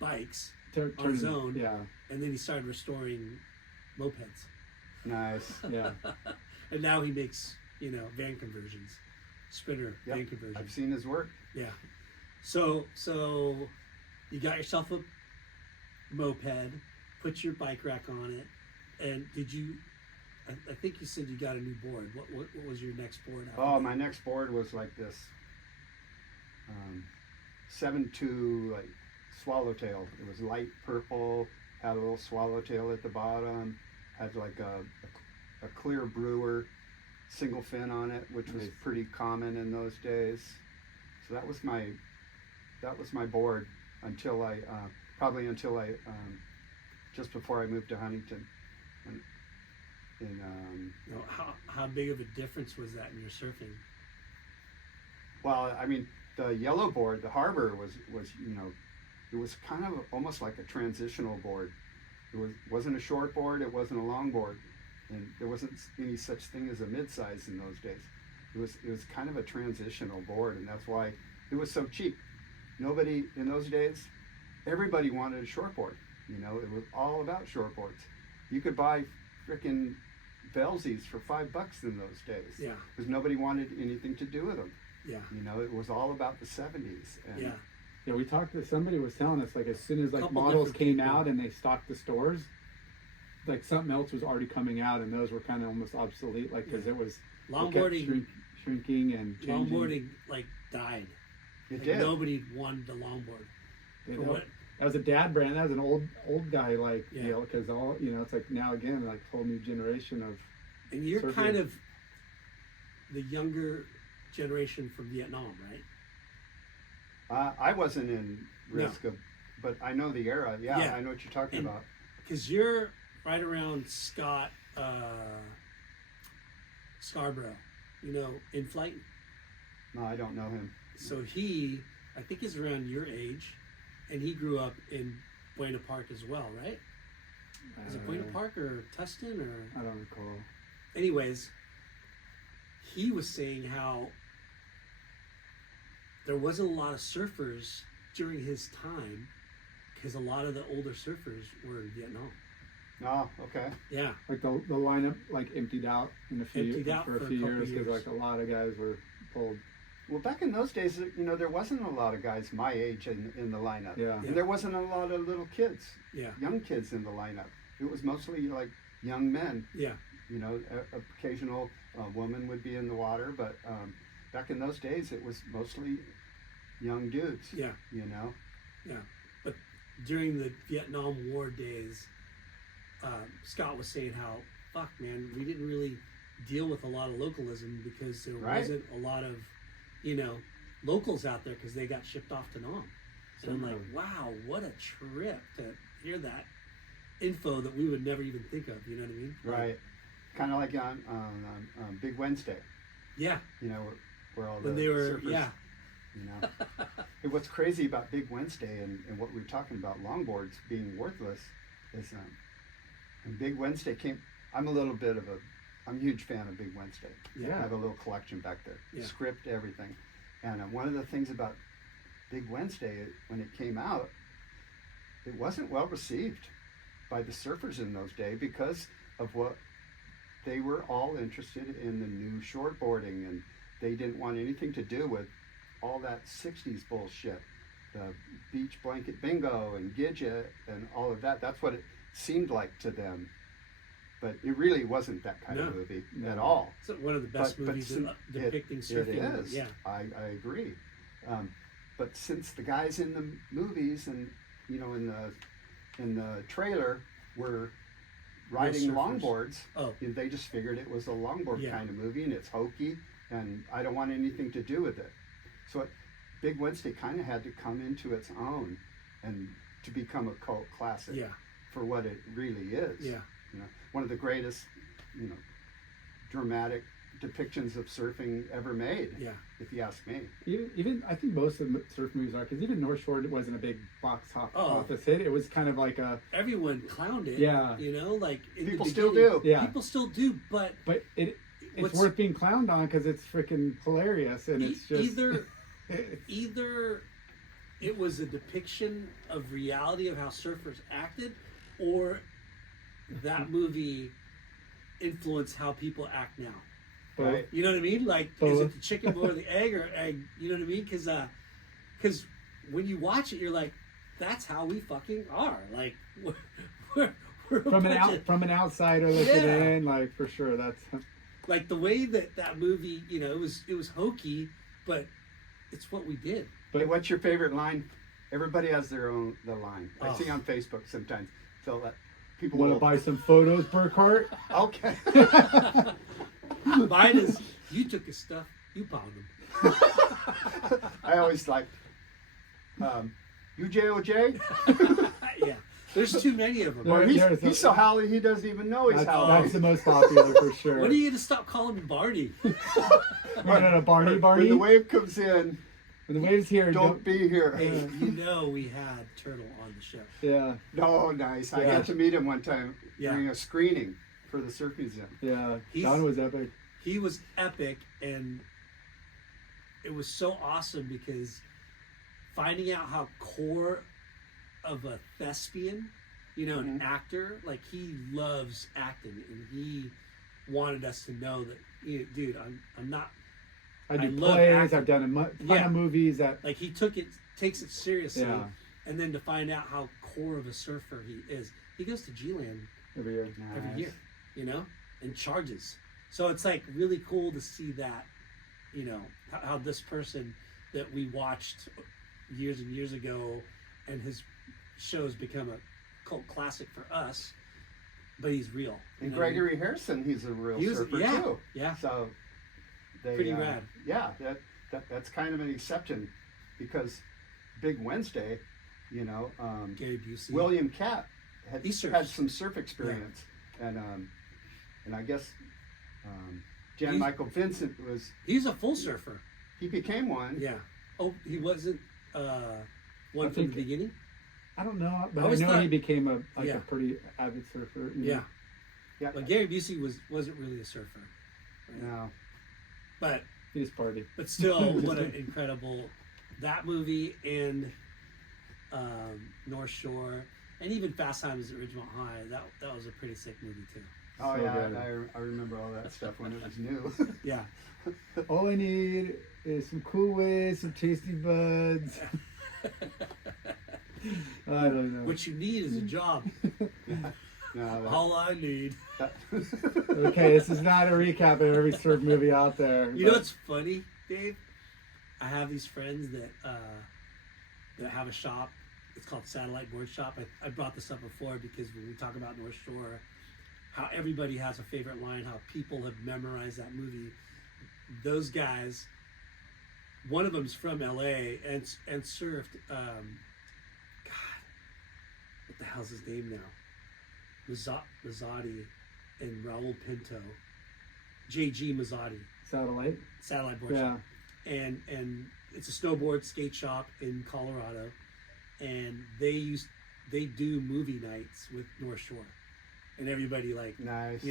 bikes, Turning- his own. Yeah, and then he started restoring mopeds, nice. yeah. and now he makes van conversions, spinner Yep. van conversions. I've seen his work. Yeah. So you got yourself a moped, put your bike rack on it, and did you? I think you said you got a new board. What was your next board? after Oh, that? my next board was like this 7.2 like swallowtail. It was light purple, had a little swallowtail at the bottom, had like a clear brewer single fin on it, which was Nice. pretty common in those days. So that was my board until I just before I moved to Huntington. How big of a difference was that in your surfing? Well, I mean, the yellow board, the Harbor was it was kind of almost like a transitional board. It wasn't a short board, it wasn't a long board, and there wasn't any such thing as a mid-size in those days. It was kind of a transitional board, and that's why it was so cheap. Nobody in those days, everybody wanted a short board. It was all about short boards. You could buy frickin' Velzies for $5 in those days. Yeah. Because nobody wanted anything to do with them. Yeah. It was all about the 70s. And Yeah. Yeah, we talked to somebody was telling us like as soon as like Couple models different came people. out and they stocked the stores, like something else was already coming out and those were kind of almost obsolete, like because Yeah. it was it kept Longboarding shrinking and changing. longboarding died. It Like, did. nobody wanted a longboard. You For know, what- that was a dad brand. That was an old guy like Yeah. deal because all it's like now again like whole new generation of And you're surfing. kind of the younger generation from Vietnam, right? I wasn't in risk of, but I know the era. Yeah, Yeah. I know what you're talking And- about. Because you're right around Scott Scarborough, in flight. No, I don't know him. So I think he's around your age, and he grew up in Buena Park as well, right? Is it Buena Park or Tustin or? I don't recall. Anyways, he was saying how there wasn't a lot of surfers during his time because a lot of the older surfers were in Vietnam. Oh, okay. Yeah. Like the lineup like emptied out in Emptied out for a for a few couple years because years. like a lot of guys were pulled. Well, back in those days, there wasn't a lot of guys my age in the lineup. Yeah. And there wasn't a lot of little kids, Yeah. young kids in the lineup. It was mostly like young men. Yeah. Occasional woman would be in the water, but back in those days, it was mostly young dudes. Yeah. Yeah. But during the Vietnam War days, Scott was saying how, fuck, man, we didn't really deal with a lot of localism because there Right. wasn't a lot of, locals out there because they got shipped off to Nam. And I'm like, wow, what a trip to hear that info that we would never even think of. You know what I mean? Right. Kind of like on Big Wednesday. Yeah. Where all the When they were, surfers, yeah. And what's crazy about Big Wednesday and what we were talking about longboards being worthless is when Big Wednesday came. I'm a huge fan of Big Wednesday. Yeah. I have a little collection back there, Yeah. script, everything. And one of the things about Big Wednesday when it came out, it wasn't well received. by the surfers in those days because of what they were all interested in, the new shortboarding, and they didn't want anything to do with all that 60s bullshit, the beach blanket bingo and Gidget and all of that. That's what it seemed like to them, but it really wasn't that kind of movie at all. It's one of the best movies depicting surfing. It is. Yeah, I agree. But since the guys in the movies and in the trailer were riding longboards, they just figured it was a longboard kind of movie, and it's hokey, and I don't want anything to do with it. So Big Wednesday kind of had to come into its own and to become a cult classic for what it really is. Yeah. One of the greatest, dramatic depictions of surfing ever made. Yeah. If you ask me. Even I think most of the surf movies are, because even North Shore wasn't a big box office hit. It was kind of like a everyone clowned it. Yeah. Like people still do. Yeah. People still do, but it's worth being clowned on because it's freaking hilarious, and it's just either it was a depiction of reality of how surfers acted, or that movie influenced how people act now. Right. You know what I mean? Like, is it the chicken or the egg, or egg? You know what I mean? Because when you watch it, you're like, that's how we fucking are. Like, we're from an outsider looking in, like, for sure. That's like the way that movie. It was hokey, but it's what we did. But what's your favorite line? Everybody has their own line. I see on Facebook sometimes. So that people want to buy some photos, Burkhart. Okay. Mine is, you took his stuff, you pound him. I always like, UJOJ? Yeah, there's too many of them. Well, he's so howly he doesn't even know he's howly. That's the most popular for sure. When are you going to stop calling me Barney? Barney? When the wave comes in, when the wave's here, don't be here. Hey, we had Turtle on the show. Yeah. Oh, nice. I got to meet him one time during a screening for the Surf Museum. Yeah, Don was epic. He was epic, and it was so awesome because finding out how core of a thespian, an actor, like he loves acting, and he wanted us to know that, dude, I'm not. I do plays. I've done a ton of movies that like he takes it seriously, and then to find out how core of a surfer he is, he goes to G-Land every year. Every year, and charges. So it's like really cool to see that, how this person that we watched years and years ago, and his shows become a cult classic for us, but he's real. And Gregory Harrison, he's a real surfer too. Yeah. So pretty rad. Yeah, that's kind of an exception, because Big Wednesday, Gary Busey, William Catt had some surf experience, and I guess Jan Michael Vincent he's a full surfer. He became one. Yeah. Oh, he wasn't one from the beginning? I don't know, but I know he became a pretty avid surfer. Yeah. But Gary Busey wasn't really a surfer. Right? No. But he's party. But still, what an incredible that movie, and North Shore, and even Fast Times at Ridgemont High. That was a pretty sick movie too. Oh so I remember all that stuff when it was new. Yeah. All I need is some Cool Waves, some Tasty Buds. I don't know. What you need is a job. All I need. Okay, this is not a recap of every surf movie out there. You know what's funny, Dave? I have these friends that have a shop. It's called Satellite Board Shop. I brought this up before because when we talk about North Shore, how everybody has a favorite line, how people have memorized that movie. Those guys, one of them's from LA and surfed. God, what the hell's his name now? Mazzotti and Raul Pinto. JG Mazzotti. Satellite Board Shop. And it's a snowboard skate shop in Colorado, and they do movie nights with North Shore, and everybody nice.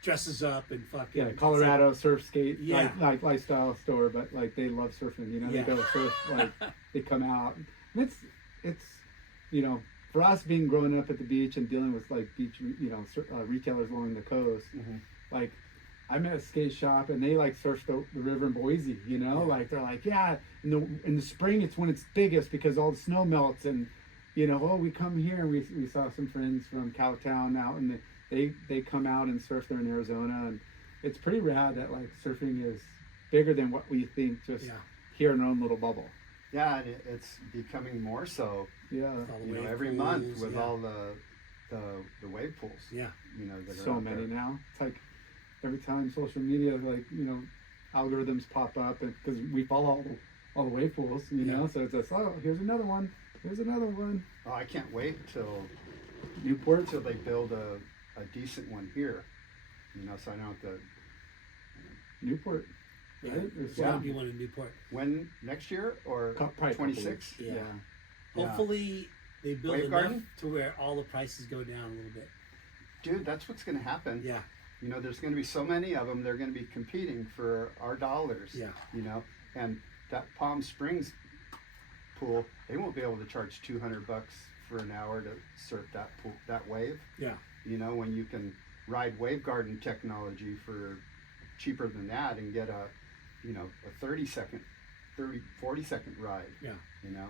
Dresses up and fucking Colorado surf skate like lifestyle store, but like they love surfing. They go surf, like they come out. And it's for us being growing up at the beach and dealing with like beach, retailers along the coast, like I'm at a skate shop and they like surf the river in Boise, like they're like, yeah, in the spring it's when it's biggest because all the snow melts and, we come here and we saw some friends from Cowtown out and they come out and surf there in Arizona, and it's pretty rad that like surfing is bigger than what we think just here in our own little bubble. Yeah, and it's becoming more so. Yeah, every month with all the wave pools. Yeah, that are so out many there. now. It's like every time social media, like algorithms pop up, and because we follow all the wave pools, so it's just here's another one. Oh, I can't wait till Newport they build a decent one here. So I don't have to. Newport. Yeah, Right? there's gotta be one in Newport. When, next year or Probably 26? Yeah. Yeah. Hopefully they build Wave enough garden? to where all the prices go down a little bit. Dude, that's what's going to happen. Yeah. There's going to be so many of them. They're going to be competing for our dollars. Yeah. And that Palm Springs pool, they won't be able to charge $200 for an hour to surf that pool, that wave. Yeah. When you can ride wave garden technology for cheaper than that and get a 40-second ride. Yeah. Yeah.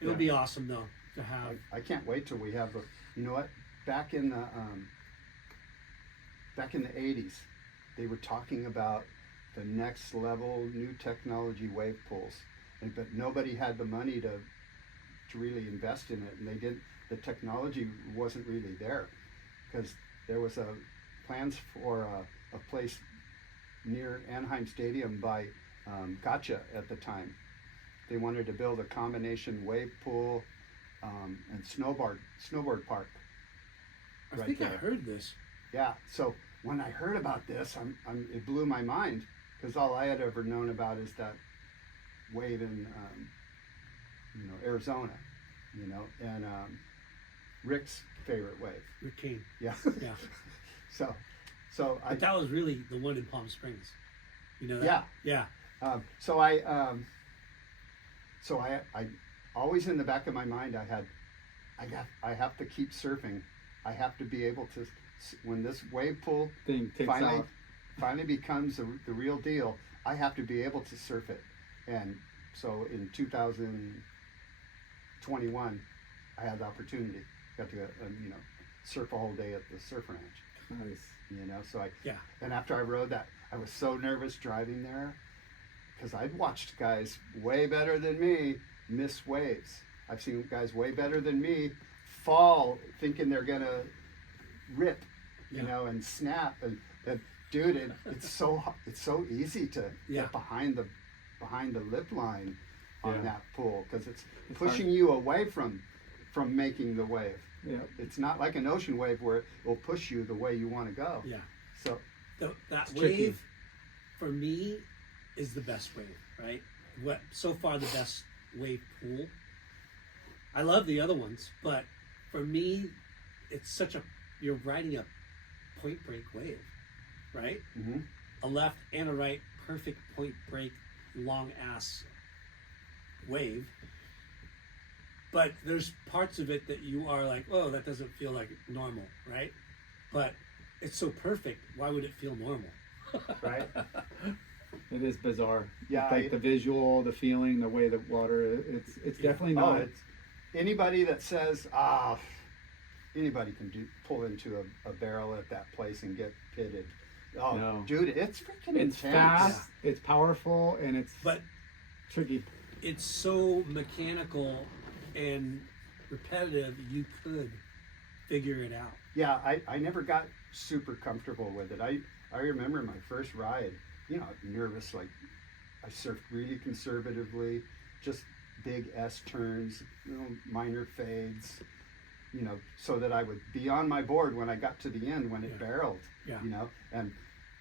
It'll be awesome though to have. I can't wait till we have back in the 80s, they were talking about the next level new technology wave pools, but nobody had the money to really invest in it, and they didn't. The technology wasn't really there because there was plans for a place near Anaheim Stadium by Gotcha at the time. They wanted to build a combination wave pool and snowboard park. I think I heard this. Yeah. So when I heard about this, it blew my mind because all I had ever known about is that wave in Arizona, and Rick's favorite wave. Rick King. Yeah. Yeah. So But that was really the one in Palm Springs. That? Yeah. Yeah. So I always in the back of my mind I have to keep surfing. I have to be able to, when this wave pool thing takes off. finally becomes the real deal, I have to be able to surf it. And so in 2021, I had the opportunity. Got to surf a whole day at the surf ranch. Nice. So Yeah. and after I rode that, I was so nervous driving there because I'd watched guys way better than me miss waves. I've seen guys way better than me fall thinking they're gonna rip, and snap. And dude, it's so easy to get behind the lip line on that pool because it's pushing you away from making the wave. Yeah. It's not like an ocean wave where it will push you the way you want to go. Yeah. So That It's wave, tricky. for me, is the best wave, right? So far the best wave pool. I love the other ones, but for me, it's you're riding a point break wave, right? mm-hmm. A left and a right, perfect point break, long ass wave. But there's parts of it that you are like, oh, that doesn't feel like normal, right? But it's so perfect. Why would it feel normal? Right. It is bizarre. Yeah, Like the visual, the feeling, the way the water. It's definitely not. It's anybody that says anybody can pull into a barrel at that place and get pitted. Oh, No. dude, it's freaking It's intense. fast. It's powerful, and it's But tricky. it's so mechanical and repetitive, you could figure it out. Yeah, I never got super comfortable with it. I remember my first ride, nervous, like I surfed really conservatively, just big S turns, minor fades, so that I would be on my board when I got to the end when it barreled, Yeah. and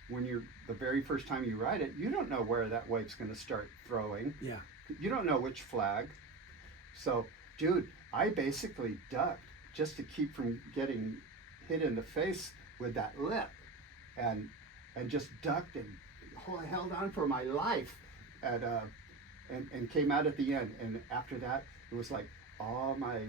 when you're the very first time you ride it, you don't know where that wave's going to start throwing. Yeah. You don't know which flag. So, dude, I basically ducked just to keep from getting hit in the face with that lip, and just ducked and held on for my life, and came out at the end. And after that, it was like all my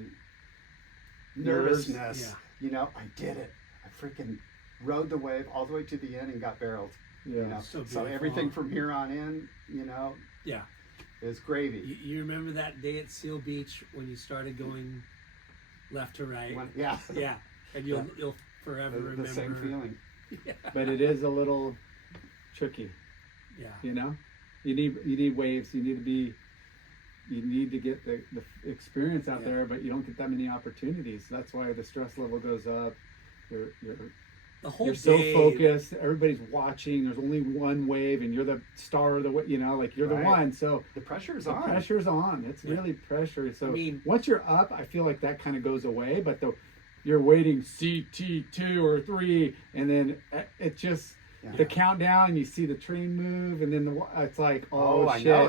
nervousness. Yeah. You know, I did it. I freaking rode the wave all the way to the end and got barreled. Yeah. You know, So so beautiful. everything from here on in, you know, Yeah. is gravy. You remember that day at Seal Beach when you started going left to right? Yeah, Yeah. And you'll forever remember. the same feeling. Yeah. But it is a little tricky, Yeah. you know. You need waves. You need to get the experience out Yeah. there, but you don't get that many opportunities. That's why the stress level goes up. The whole You're so day, focused. Everybody's watching. There's only one wave, and you're the star of the you know, like you're the Right. one. So The pressure's the on. pressure's on. It's Yeah. really pressure. So I mean- once you're up, I feel like that kind of goes away. But you're waiting CT2 or 3, and then it just Yeah. the countdown. You see the train move, and then it's like, oh, I shit. know.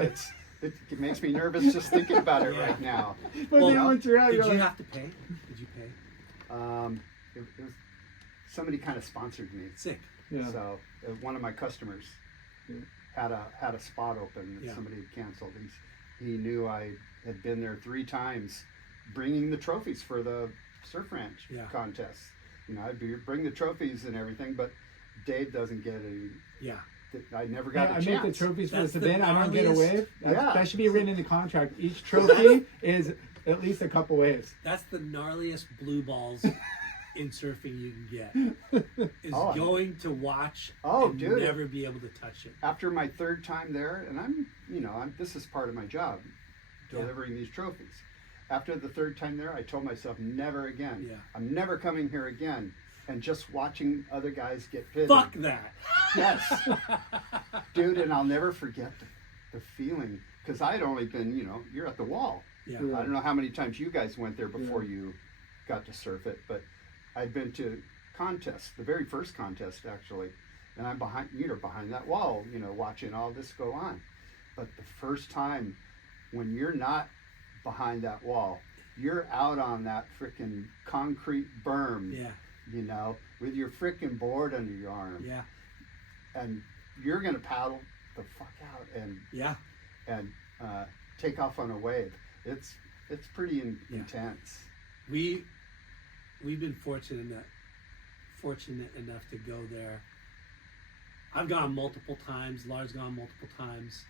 It makes me nervous just thinking about it Yeah. right now. But Well, then once you're out, Did you're you like, have to pay? Did you pay? It was somebody kind of sponsored me. Sick. yeah. So one of my customers Yeah. had a spot open that Yeah. somebody had canceled. He knew I had been there 3 times, bringing the trophies for the surf ranch Yeah. contests. You know, bring the trophies and everything, but Dave doesn't get any. Yeah. I never Hey, got a I chance. make the trophies for That's this the event. I don't get a gnarliest- wave. Yeah. That should be written in the contract. Each trophy is at least a couple waves. That's the gnarliest blue balls in surfing you can get. Is Oh, going to watch and dude. never be able to touch it. After my 3rd time there, and this is part of my job, delivering these trophies. After the 3rd time there, I told myself, never again. Yeah. I'm never coming here again. And just watching other guys get pitted. Fuck that. Yes. Dude, and I'll never forget the feeling. Because I had only been, you're at the wall. Yeah. Yeah. I don't know how many times you guys went there before you got to surf it, but I'd been to contests, the very first contest actually, and I'm behind that wall, watching all this go on. But the first time when you're not behind that wall, you're out on that freaking concrete berm, Yeah. with your freaking board under your arm, Yeah. and you're gonna paddle the fuck out and Yeah. take off on a wave. It's pretty Yeah. intense. We've been fortunate enough to go there. I've gone multiple times. Lars gone multiple times.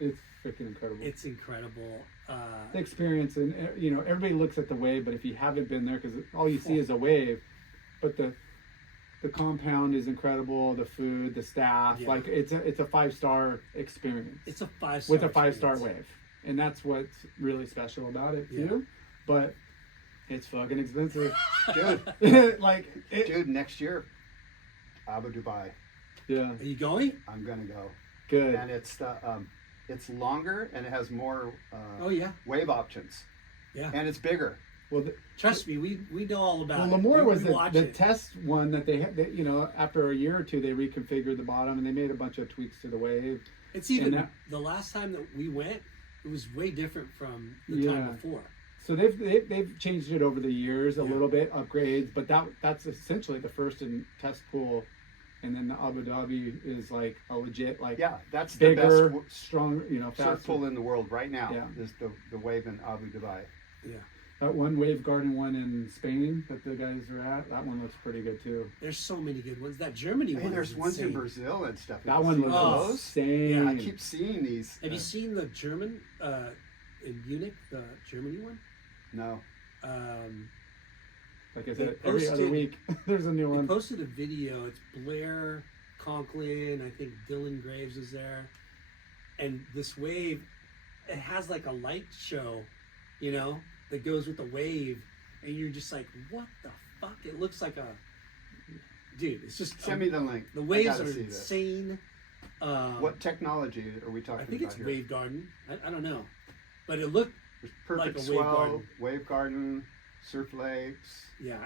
It's freaking incredible. It's incredible. The experience, and everybody looks at the wave, but if you haven't been there, because all you see is a wave, but the compound is incredible, the food, the staff, Yeah. like it's a 5-star experience. It's a 5-star with a 5-star experience. wave, and that's what's really special about it Yeah. too. But it's fucking expensive. Dude, Like it, next year, Abu Dhabi, yeah, Are you going? I'm gonna go. good. And it's longer and it has more Oh yeah. wave options. Yeah. And it's bigger. Well, Trust me, we know all about well, it. Lemoore We was watch the it. test one that they had. After a year or two, they reconfigured the bottom and they made a bunch of tweaks to the wave. It's even and that- the last time that we went, it was way different from the Yeah. time before. So they've changed it over the years a Yeah. little bit, upgrades, but that's essentially the first in test pool, and then the Abu Dhabi is like a legit Yeah, that's bigger, the best strong, surf faster. pool in the world right now. Yeah. Is the wave in Abu Dhabi. Yeah. That one Wave Garden one in Spain that the guys are at, that one looks pretty good too. There's so many good ones. That Germany Hey, one. there's is ones in insane. Brazil and stuff. That one looks Oh. insane. I keep seeing these. Have you seen the German in Munich, the Germany one? No. Like I They said, every other posted- week there's a new They one. posted a video. It's Blair Conklin. I think Dylan Graves is there. And this wave, it has like a light show, that goes with the wave. And you're just like, what the fuck? It looks like a... Dude, it's just... Send me the link. The I waves gotta are see this. insane. What technology are we talking I think about it's here? Wave Garden. I don't know. But it looked... There's Perfect like a wave Swell, garden. Wave Garden, Surf Lakes, Yeah.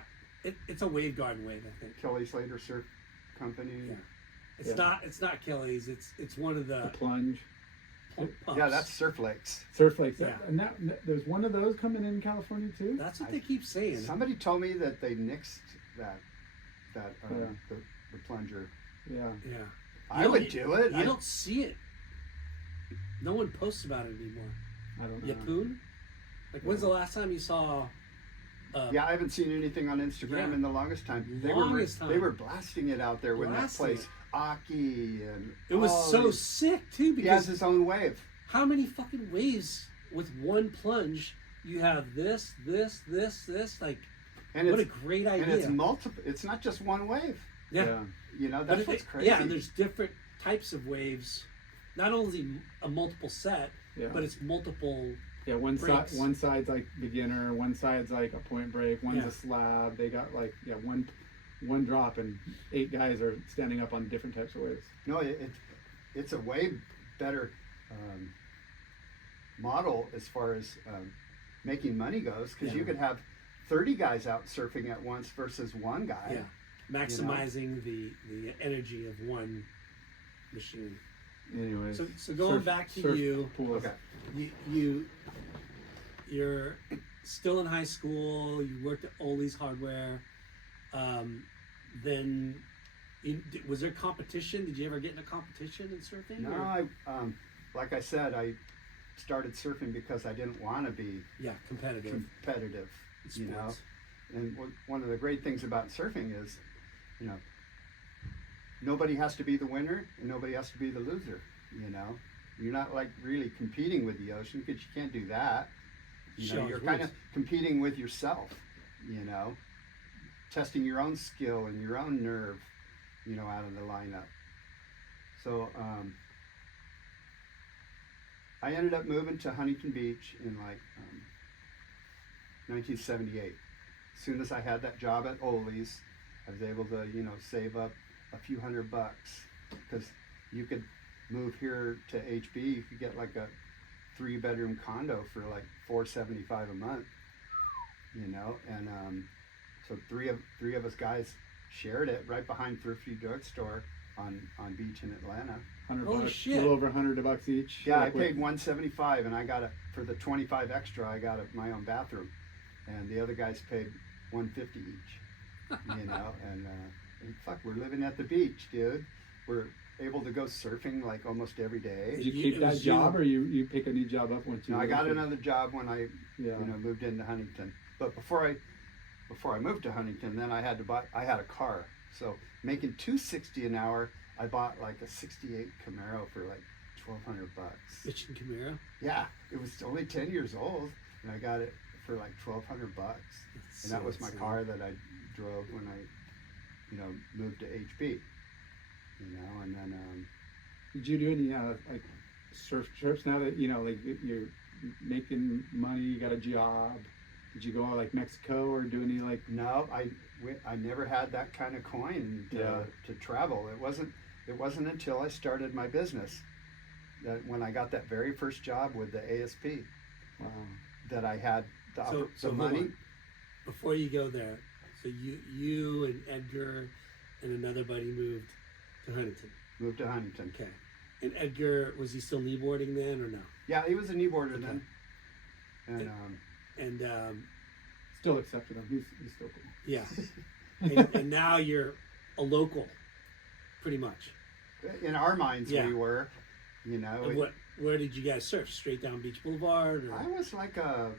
It's a Wave Garden wave, I think. Kelly Slater Surf Company. Yeah. It's not Kelly's. It's one of The the plunge. pumps. Yeah, that's Surf Lakes. Surf Lakes. Yeah. And there's one of those coming in California too. That's what they keep saying. Somebody told me that they nixed that Yeah. the plunger. Yeah. Yeah. I You would don't- do it. You don't see it. No one posts about it anymore. I don't know. Yapoon? Like, when's the last time you saw Yeah, I haven't seen anything on Instagram Yeah. in the longest time. Longest time. They were blasting it out there when that Blasting place, it. Aki, and It was all so these- sick too He has because his own wave. how many fucking waves with one plunge? You have this, like And what a it's great and idea. it's multiple. It's not just one wave. yeah. You know, But that's it- what's crazy. Yeah, and there's different types of waves. Not only a multiple set, Yeah. but it's multiple. Yeah, one breaks. side's like beginner, one side's like a point break, one's Yeah. a slab. They got like one drop, and 8 guys are standing up on different types of waves. No, it's a way better model as far as making money goes, because Yeah. you could have 30 guys out surfing at once versus one guy. Yeah, maximizing the energy of one machine. Anyways, So going back to surf you, pools. Okay. you're still in high school. You worked at Ollie's Hardware. Then, was there competition? Did you ever get in a competition in surfing? No, or- like I said, I started surfing because I didn't want to be Yeah, competitive. competitive, you know. Sports. And one of the great things about surfing is, you know, nobody has to be the winner and nobody has to be the loser. You know, you're not like really competing with the ocean because you can't do that. You know, Sure, you're of kind course. of competing with yourself. You know, testing your own skill and your own nerve. You know, out of the lineup. So I ended up moving to Huntington Beach in like 1978. As soon as I had that job at Ollie's, I was able to, you know, save up a few $100 because you could move here to HB. You could get like a 3-bedroom condo for like $475 a month, you know, and so three of us guys shared it right behind Thrifty Drugstore on Beach in Atlanta. $100 Holy bucks, shit. a little over $100 each. Yeah, I Like with- paid $175, and I got for the 25 extra. I got my own bathroom, and the other guys paid $150 each. You know, and fuck, we're living at the beach, dude. We're able to go surfing like almost every day. Did you You- keep it that was job, you. or you pick a new job up once you? No, I got leave? another job when I Yeah. moved into Huntington. But before I moved to Huntington, then I had a car. So making $260 an hour, I bought like a '68 Camaro for like $1,200. Bitchin' Camaro. Yeah, it was only 10 years old, and I got it for like $1,200. And that was my car that I drove when I, you know, moved to HB. You know, and then Did you do any like surf trips now that you know, like you're making money, you got a job? Did you go like Mexico or do any like? no, I never had that kind of coin to travel. It wasn't until I started my business that when I got that very first job with the ASP that I had the So hold money. on. Before you go there, so you and Edgar and another buddy moved to Huntington. Moved to Huntington. Okay. And Edgar, was he still kneeboarding then or no? Yeah, he was a kneeboarder Okay. then. And And Still accepted him. He's still cool. yeah. and now you're a local, pretty much. in our minds, Yeah. we were, you know. And where did you guys surf? Straight down Beach Boulevard? Or? I was like a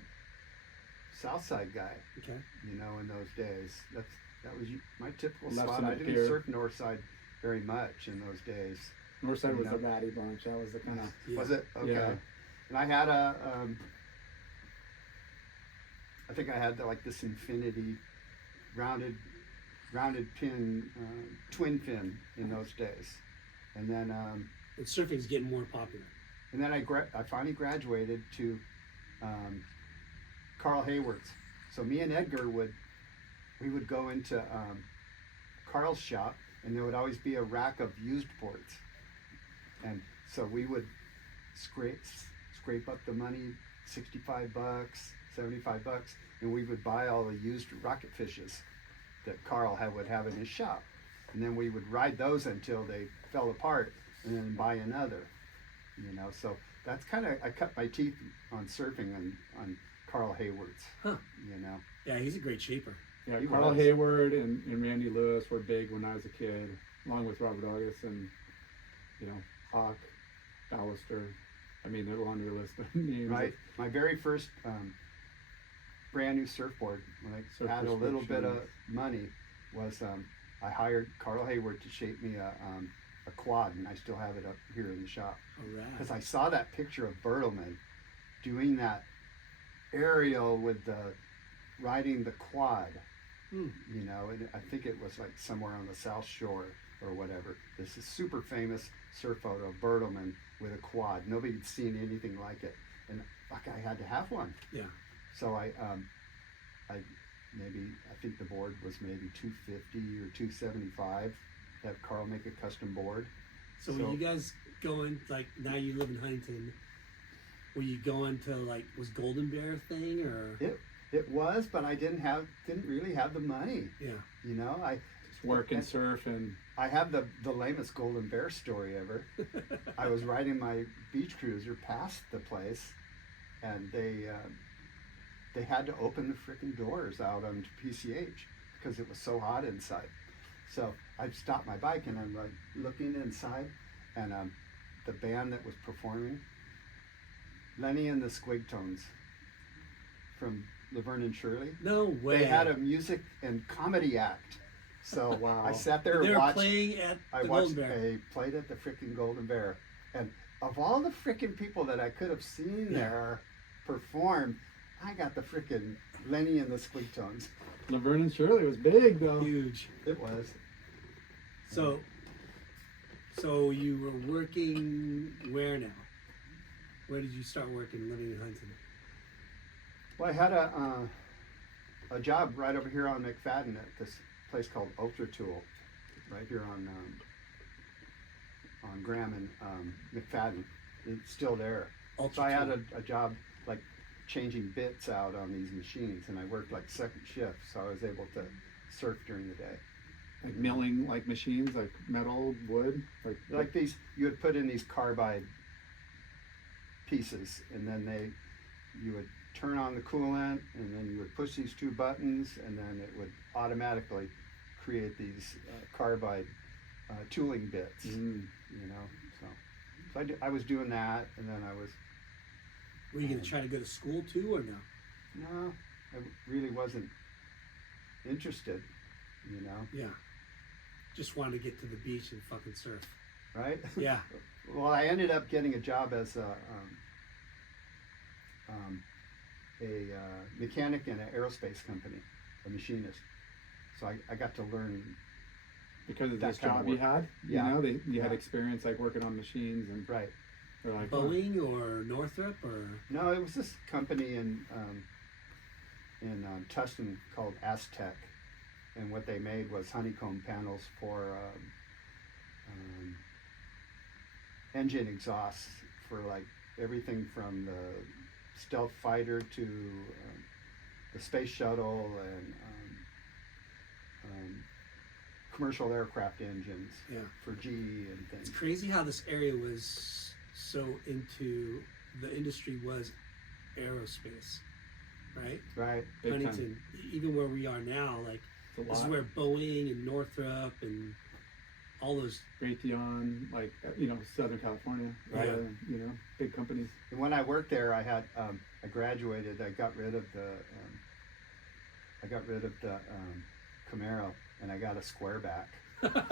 South Side guy, Okay. you know, in those days. That was my typical Left spot. side I didn't pier. surf North Side very much in those days. Northside was Yeah. the ratty bunch. That was the kind of. Yeah. Was it? Okay. Yeah. And I had I think I had like this infinity rounded pin, twin fin in those days. And then And surfing's getting more popular. I finally graduated to Carl Hayward's. So me and Edgar would go into Carl's shop, and there would always be a rack of used boards. And so we would scrape up the money, $65, $75, and we would buy all the used rocket fishes that Carl would have in his shop. And then we would ride those until they fell apart and then buy another. You know, so that's I cut my teeth on surfing on Carl Hayward's. Huh. You know. Yeah, he's a great shaper. Yeah, He Carl was. Hayward and Randy Lewis were big when I was a kid, along with Robert August and, you know, Hawk, Ballister. I mean, they're a laundry list of names. Right. My very first brand new surfboard when I Surf had a little bit of prescriptions. money was I hired Carl Hayward to shape me a quad, and I still have it up here in the shop All right. because I saw that picture of Bertelman doing that aerial with the riding the quad, Hmm. you know, and I think it was like somewhere on the South Shore or whatever. This is super famous surf photo of Bertelman with a quad. Nobody had seen anything like it, and fuck, I had to have one. Yeah. So I think the board was maybe 250 or 275. Have Carl make a custom board. So were you guys going, like, now you live in Huntington, were you going to, like, was Golden Bear a thing, or? It was, but I didn't really have the money. Yeah. You know, Just work and surf and. I have the lamest Golden Bear story ever. I was riding my beach cruiser past the place, and they had to open the freaking doors out onto PCH because it was so hot inside. So I stopped my bike and I'm like looking inside, and the band that was performing, Lenny and the Squigtones from Laverne and Shirley. No way. They had a music and comedy act. So Wow. I sat there They and were watched. playing at I the watched. Golden Bear. They played at the freaking Golden Bear, and of all the freaking people that I could have seen Yeah. there perform, I got the freaking Lenny and the Squigtones. Laverne and Shirley was big though. Huge. It was. So you were working where now? Where did you start working, living in Huntington? Well, I had a job right over here on McFadden at this place called Ultra Tool, right here on Graham and McFadden. It's still there. Ultra So I had Tool. a job like changing bits out on these machines, and I worked like second shift, so I was able to surf during the day. Like milling like machines, like metal, wood, Like these, you would put in these carbide pieces, and then you would turn on the coolant, and then you would push these two buttons, and then it would automatically create these carbide tooling bits. Mm. You know, so I was doing that, and then I was. Were you going to try to go to school too, or no? No, I really wasn't interested. You know, Yeah. Just wanted to get to the beach and fucking surf. right? Yeah. Well, I ended up getting a job as a mechanic in an aerospace company, a machinist. So I got to learn. because of That this kind of job you work. had. Yeah. You know, you had Yeah. experience like working on machines and Right. they're like, oh, Boeing or Northrop or? No, it was this company in Tustin called Aztec, and what they made was honeycomb panels for engine exhausts for like everything from the stealth fighter to the space shuttle and commercial aircraft engines Yeah. for GE and It's things. crazy how this area was so into, the industry was aerospace, right? Right. big time. Huntington, even where we are now, like It's a this is lot. where Boeing and Northrop and all those. Raytheon, like, you know, Southern California, Right. you know, big companies. And when I worked there, I had I graduated. I got rid of the Camaro, and I got a square back.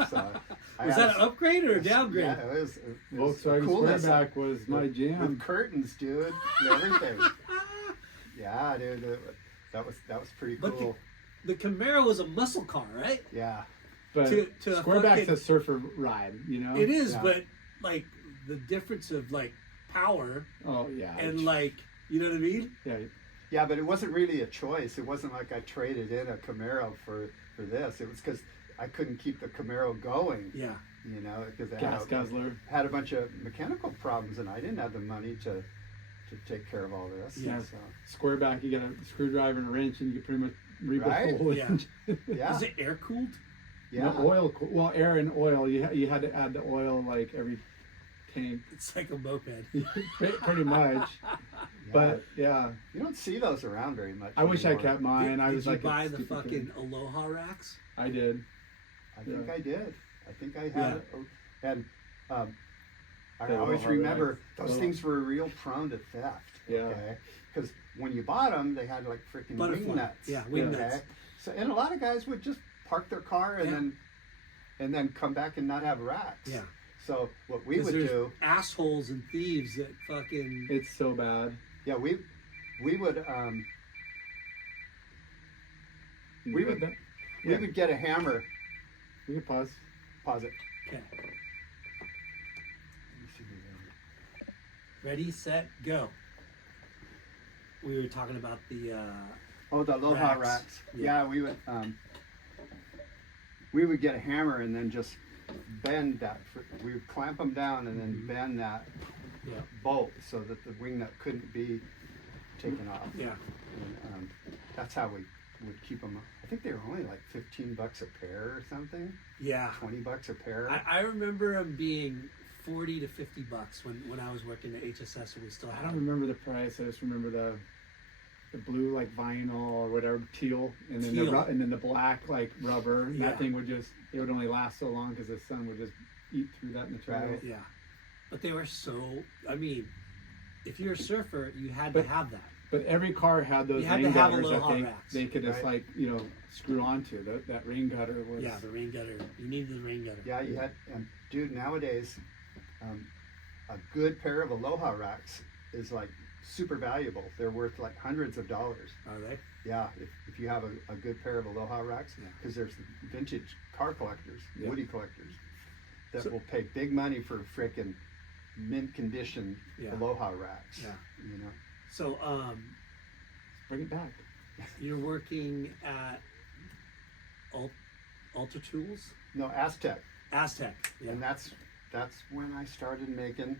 So I Was had that an upgrade or a downgrade? Yeah, it was Volkswagen coolness Squareback was my with jam. curtains, dude, and everything. Yeah, dude, that was pretty But cool. The Camaro was a muscle car, right? Yeah, But to a Squareback's fucking- a surfer ride, you know? It is, Yeah. but like the difference of like power Oh, yeah. and like, you know what I mean? yeah. yeah, but it wasn't really a choice. It wasn't like I traded in a Camaro for this. It was because I couldn't keep the Camaro going. Yeah. You know, because it Gas guzzler. had a bunch of mechanical problems, and I didn't have the money to take care of all this. Yeah. So, Squareback, you got a screwdriver and a wrench, and you can pretty much rebuild Right? the whole Yeah. engine. yeah, Is it air cooled? yeah. No, oil, well, air and oil. You had to add the oil like every tank, It's like a moped. pretty much. Yeah. But yeah, You don't see those around very much. I wish I anymore. kept mine. I Did was you like, a buy the stupid fucking kid. Aloha racks? I did. I think Yeah. I did. I think I had it. And I The always Aloha remember racks. those Little- things were real prone to theft. Yeah. Okay, because when you bought them, they had like freaking Butterfly. wing nuts. Yeah, wing Yeah. nuts. Okay, so and a lot of guys would just park their car and then come back and not have racks. Yeah. So what we 'Cause would there's do, assholes and thieves that fucking. It's so bad. yeah, we would You We read would- that? we Yeah. would get a hammer. We can pause. Pause it. Okay. Let me see here. Ready, set, go. We were talking about the. Oh, the Aloha Racks. racks. Yeah. Yeah, we would get a hammer and then just bend that. We would clamp them down and then bend that Yeah. bolt so that the wing nut couldn't be taken off. Yeah. And, that's how we would keep them. I think they were only like $15 a pair or something. Yeah. $20 a pair. I remember them being $40 to $50 when I was working at HSS and we still I had don't them. remember the price. I just remember the blue like vinyl or whatever, teal, and then Teal. and then the black like rubber. And Yeah. that thing would it would only last so long because the sun would just eat through that material. Right. Yeah. But they were so. I mean, if you're a surfer, you had But- to have that. But every car had those You had rain to have gutters Aloha that racks. they could just Right. like screw onto. That rain gutter was Yeah, the rain gutter. You needed the rain gutter. Yeah, you had, and dude, nowadays, a good pair of Aloha racks is like super valuable. They're worth like hundreds of dollars. Are they? Yeah, if you have a good pair of Aloha racks, Yeah. because there's vintage car collectors, Yeah. woody collectors, that So- will pay big money for frickin' mint condition Yeah. Aloha racks. Yeah. You know, So, bring it back. you're working at Alter Tools, no, Aztec, Aztec. Yeah. and that's when I started making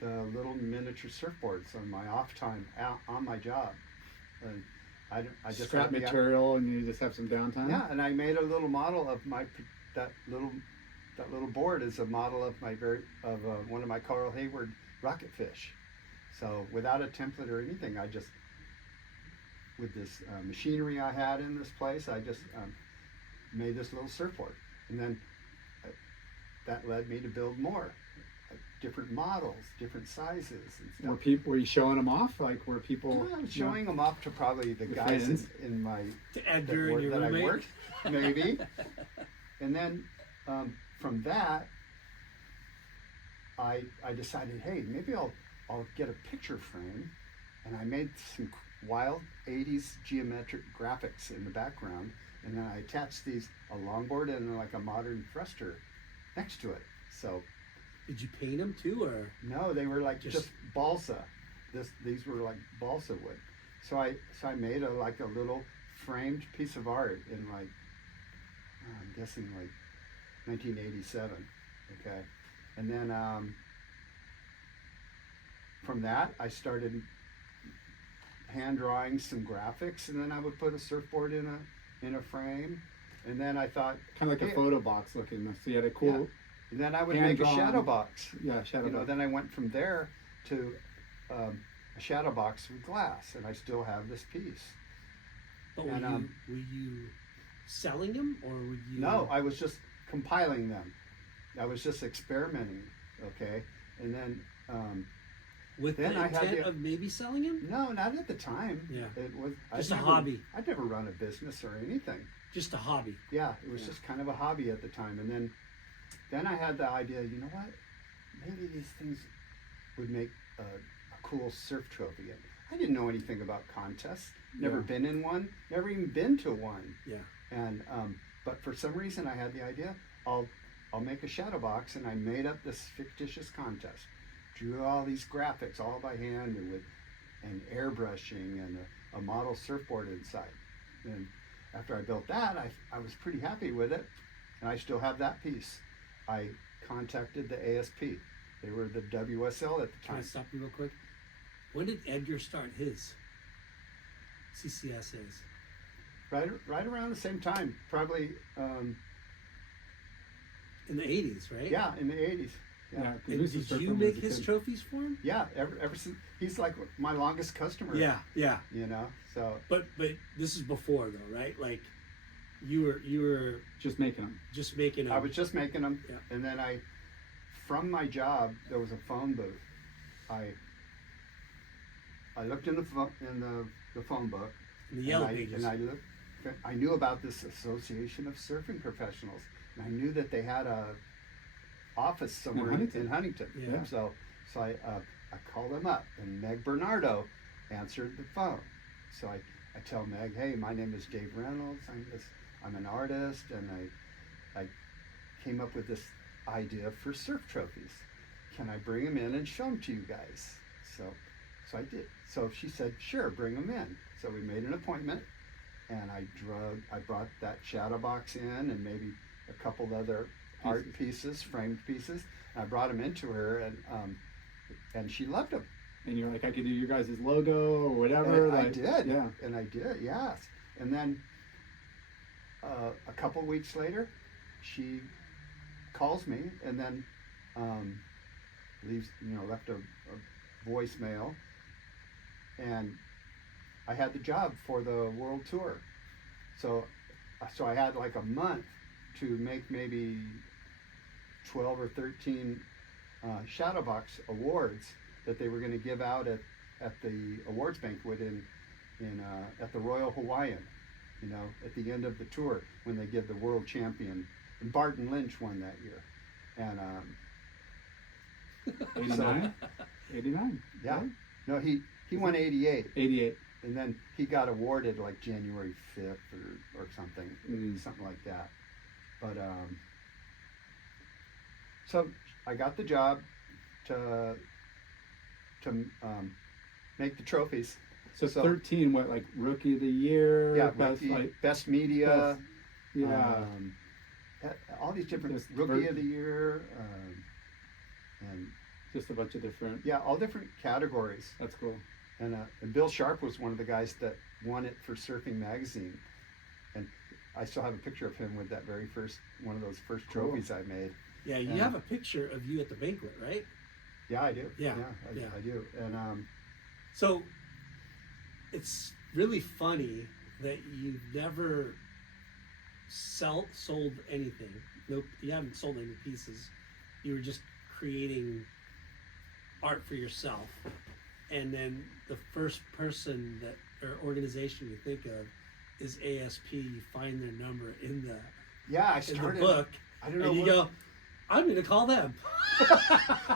the little miniature surfboards on my off time on my job, and I just Scrap had the- material, and you just have some downtime. Yeah, and I made a little model of that little board is a model of one of my Carl Hayward rocket fish. So without a template or anything, I just with this machinery I had in this place, I just made this little surfboard, and then that led me to build more different models, different sizes and stuff. Were you showing them off? Like were people? I was showing them off to probably the Your guys friends? in my To Edgar and your that I roommate. worked, maybe. And then from that, I decided, hey, maybe I'll get a picture frame, and I made some wild '80s geometric graphics in the background, and then I attached a longboard and like a modern thruster next to it. So Did you paint them too, or? no, they were like Just- just balsa. These were like balsa wood. So I made a little framed piece of art in like I'm guessing like 1987. Okay, and then from that I started hand drawing some graphics, and then I would put a surfboard in a frame, and then I thought, Kind of like a Hey. photo box looking. So you had a cool, and then I would Hand make a drawn. shadow box. yeah, shadow. You know, box. then I went from there to a shadow box with glass, and I still have this piece. But And, were you selling them, or were you? No, I was just compiling them. I was just experimenting. Okay, and then with then the I had intent to- of maybe selling them. no, not at the time. Yeah. It was Just a never- hobby. I'd never run a business or anything. Just a hobby. Yeah, it was Yeah. just kind of a hobby at the time, and then I had the idea. You know what? Maybe these things would make a cool surf trophy. I didn't know anything about contests. Never Yeah. been in one. Never even been to one. Yeah. And but for some reason I had the idea. I'll make a shadow box, and I made up this fictitious contest. Drew all these graphics all by hand and airbrushing and a model surfboard inside. And after I built that, I was pretty happy with it, and I still have that piece. I contacted the ASP. They were the WSL at the Can I time. stop you real quick? When did Edgar start his CCSAs? Right around the same time, probably. In the 80s, right? Yeah, in the '80s. Yeah, 'cause And we used to did surf you when we make was a his kid. trophies for him? Yeah, ever since he's like my longest customer. Yeah, yeah. You know, so But this is before though, right? Like you were Just making them. just making them. I was just making them, Yeah. and then I from my job, there was a phone booth. I looked in the phone book. The yellow pages. And I knew about this Association of Surfing Professionals, and I knew that they had a office somewhere in Huntington. Yeah. So I called them up, and Meg Bernardo answered the phone. So I tell Meg, hey, my name is Dave Reynolds. I'm an artist, and I came up with this idea for surf trophies. Can I bring them in and show them to you guys? So I did. So she said, sure, bring them in. So we made an appointment, and I brought that shadow box in and maybe a couple other art pieces, framed pieces. And I brought them into her, and she loved them. And you're like, I could do your guys' logo or whatever. And like, I did. Yeah. And I did, yes. And then a couple weeks later, she calls me and then left a voicemail. And I had the job for the world tour. So I had like a month to make maybe 12 or 13 Shadowbox awards that they were going to give out at the awards banquet at the Royal Hawaiian, at the end of the tour when they give the world champion. And Barton Lynch won that year. And 89? 89? Yeah. Right? No, he won 88. 88. And then he got awarded like January 5th or something, something like that. But so I got the job to make the trophies. So 13, what, like rookie of the year? Yeah, best media. Yeah. All these different rookie of the year, and just a bunch of different. Yeah, all different categories. That's cool. And Bill Sharp was one of the guys that won it for Surfing Magazine, and I still have a picture of him with that one of those first trophies I made. Yeah, you have a picture of you at the banquet, right? Yeah, I do. Yeah, I do. And so it's really funny that you've never sold anything. Nope, you haven't sold any pieces. You were just creating art for yourself, and then the first person or organization you think of is ASP. You find their number in the book. I don't know. And you go, I'm going to call them.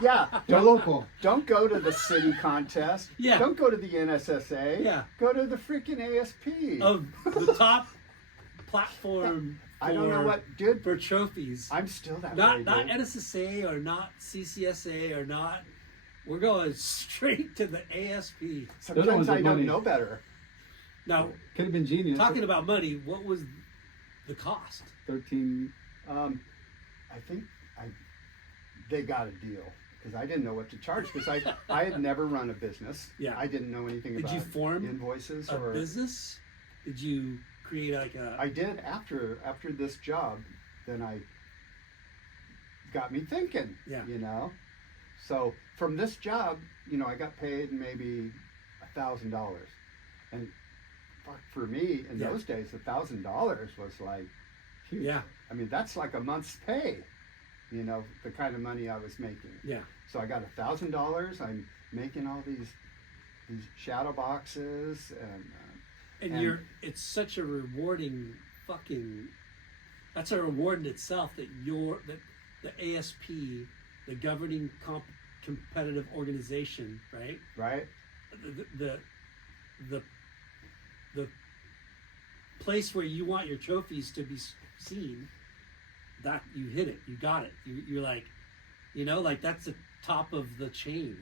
Yeah, They're local. Don't go to the city contest. Yeah. Don't go to the NSSA. Yeah. Go to the freaking ASP. Of the top platform. I don't know what, dude. For trophies. I'm still that not way, not dude. NSSA or not CCSA or not. We're going straight to the ASP. Sometimes I don't know better. Now, could have been genius. Talking about money, what was the cost? 13. I think they got a deal because I didn't know what to charge because I had never run a business. Yeah. I didn't know anything Did about you form invoices a or business? Did you create like a? I did after this job. Then I got me thinking. Yeah. So from this job, I got paid maybe $1,000, and for me in those days, $1,000 was like, huge. Yeah. I mean, that's like a month's pay. The kind of money I was making. Yeah. So I got $1,000. I'm making all these shadow boxes and it's such a rewarding that's a reward in itself that the ASP, the governing competitive organization, right, the place where you want your trophies to be seen, that you hit it, you got it, you're like, like that's the top of the chain,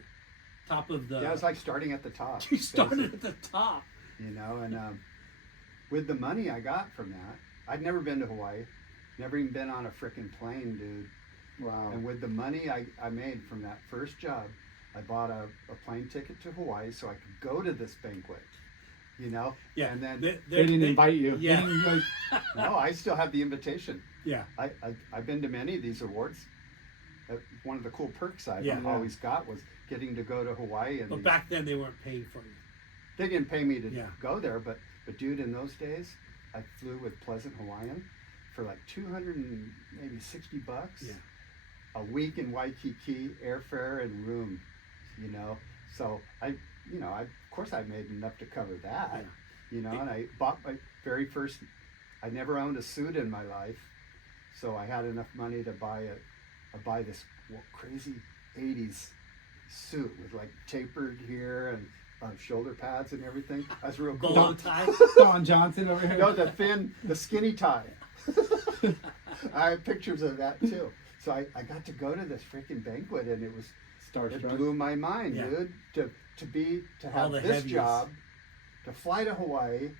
top of the. Yeah, it's like starting at the top. You started at the top. And with the money I got from that, I'd never been to Hawaii, never even been on a frickin' plane, dude. Wow. And with the money I made from that first job, I bought a plane ticket to Hawaii so I could go to this banquet. Yeah. And then they didn't invite you. Yeah. No, I still have the invitation. Yeah. I've been to many of these awards. One of the cool perks I always got was getting to go to Hawaii. But back then they weren't paying for you. They didn't pay me to go there, but dude, in those days, I flew with Pleasant Hawaiian for like $260. Yeah. a week in Waikiki, airfare and room, you know. So I of course I made enough to cover that, you know. And I bought my very first. I never owned a suit in my life, so I had enough money to buy this crazy '80s suit with like tapered here and shoulder pads and everything. I was real cool. Bolo tie. Don Johnson over here. No, the skinny tie. I have pictures of that too. So I got to go to this freaking banquet, and it Starstruck. blew my mind, dude. To have this heavies. job, to fly to Hawaii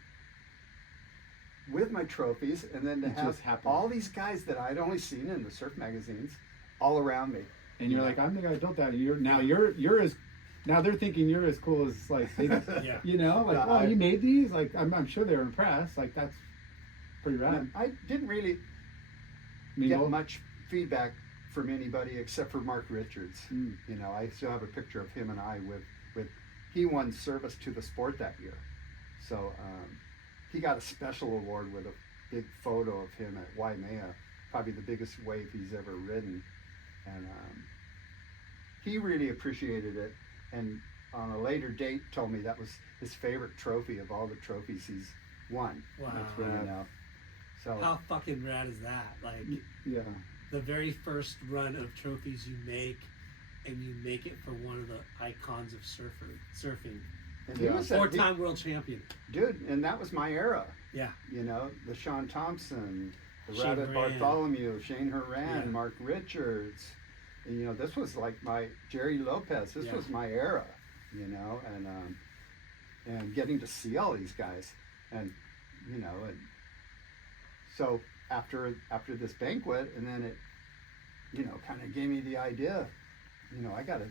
with my trophies, and then to It have just happened. all these guys that I'd only seen in the surf magazines all around me. And you're like, I'm the guy who built that. And you're as now they're thinking you're as cool as like they, Yeah. you know, like, oh, you made these. Like I'm sure they're impressed. Like that's pretty rad. And I didn't really Mingle. get much feedback from anybody except for Mark Richards. Mm. You know, I still have a picture of him and I with he won service to the sport that year. So he got a special award with a big photo of him at Waimea, probably the biggest wave he's ever ridden. And he really appreciated it. And on a later date told me that was his favorite trophy of all the trophies he's won. Wow. That's You rad. know? So How fucking rad is that? Like Yeah. the very first run of trophies you make, and you make it for one of the icons of surfing. and he Yeah. was that Four-time world champion. dude, and that was my era. Yeah. You know, the Sean Thompson, the Shane Rabbit Horan. Bartholomew, Shane Horan, Yeah. Mark Richards. And, you know, this was like my Jerry Lopez. This Yeah. was my era. You know, and getting to see all these guys, and you know, and so after this banquet, and then it, you know, kind of gave me the idea. You know, I got to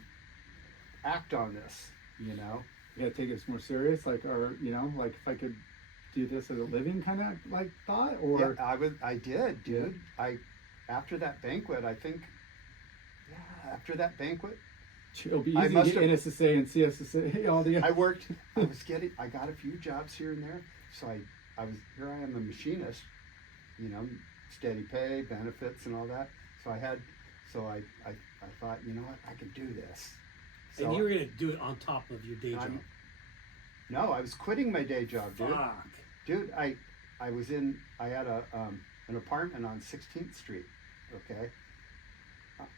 act on this. You know. You gotta take it more serious, like, or you know, like if I could do this as a living kind of like thought, or Yeah, I did, dude. After that banquet, I think. Yeah, after that banquet, it'll be I easy to must get have- NSSA and CSSA all the. I got a few jobs here and there. So I am a machinist, you know, steady pay, benefits and all that. So I thought, you know what, I could do this. So And you were gonna do it on top of your day job. No, I was quitting my day job, dude. Fuck. Dude, I had an apartment on 16th Street, okay?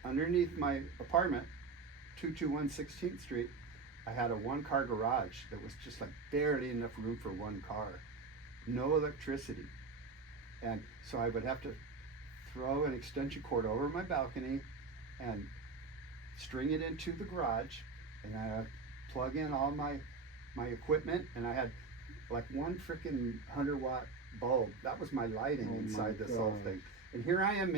Underneath my apartment, 221 16th Street, I had a one-car garage that was just like barely enough room for one car. No electricity. And so I would have to throw an extension cord over my balcony and string it into the garage, and I would plug in all my equipment, and I had like one freaking 100-watt bulb. That was my lighting Oh my inside this whole God. thing. And here I am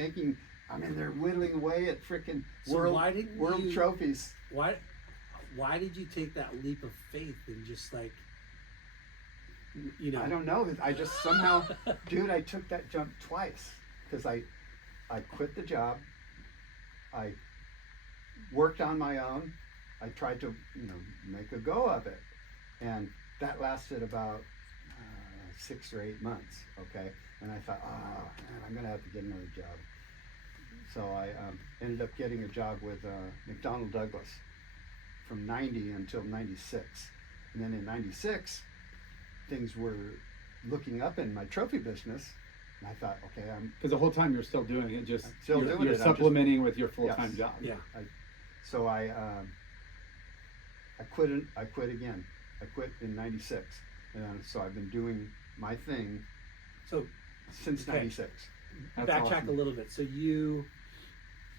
I'm in there whittling away at freaking So why didn't world you- trophies. Why did you take that leap of faith and just like, you know? I don't know. I just somehow, dude, I took that jump twice because I quit the job. I worked on my own. I tried to, you know, make a go of it. And that lasted about 6 or 8 months, okay? And I thought, oh, man, I'm going to have to get another job. So I ended up getting a job with McDonnell Douglas from 90 until 96. And then in 96, things were looking up in my trophy business. And I thought, okay, because the whole time you're still doing it, just I'm still doing you're it, I'm supplementing with your full-time Yes. job. Yeah. So I quit. I quit again. I quit in '96, and so I've been doing my thing So since Okay. '96. That's backtrack awesome. a little bit. So you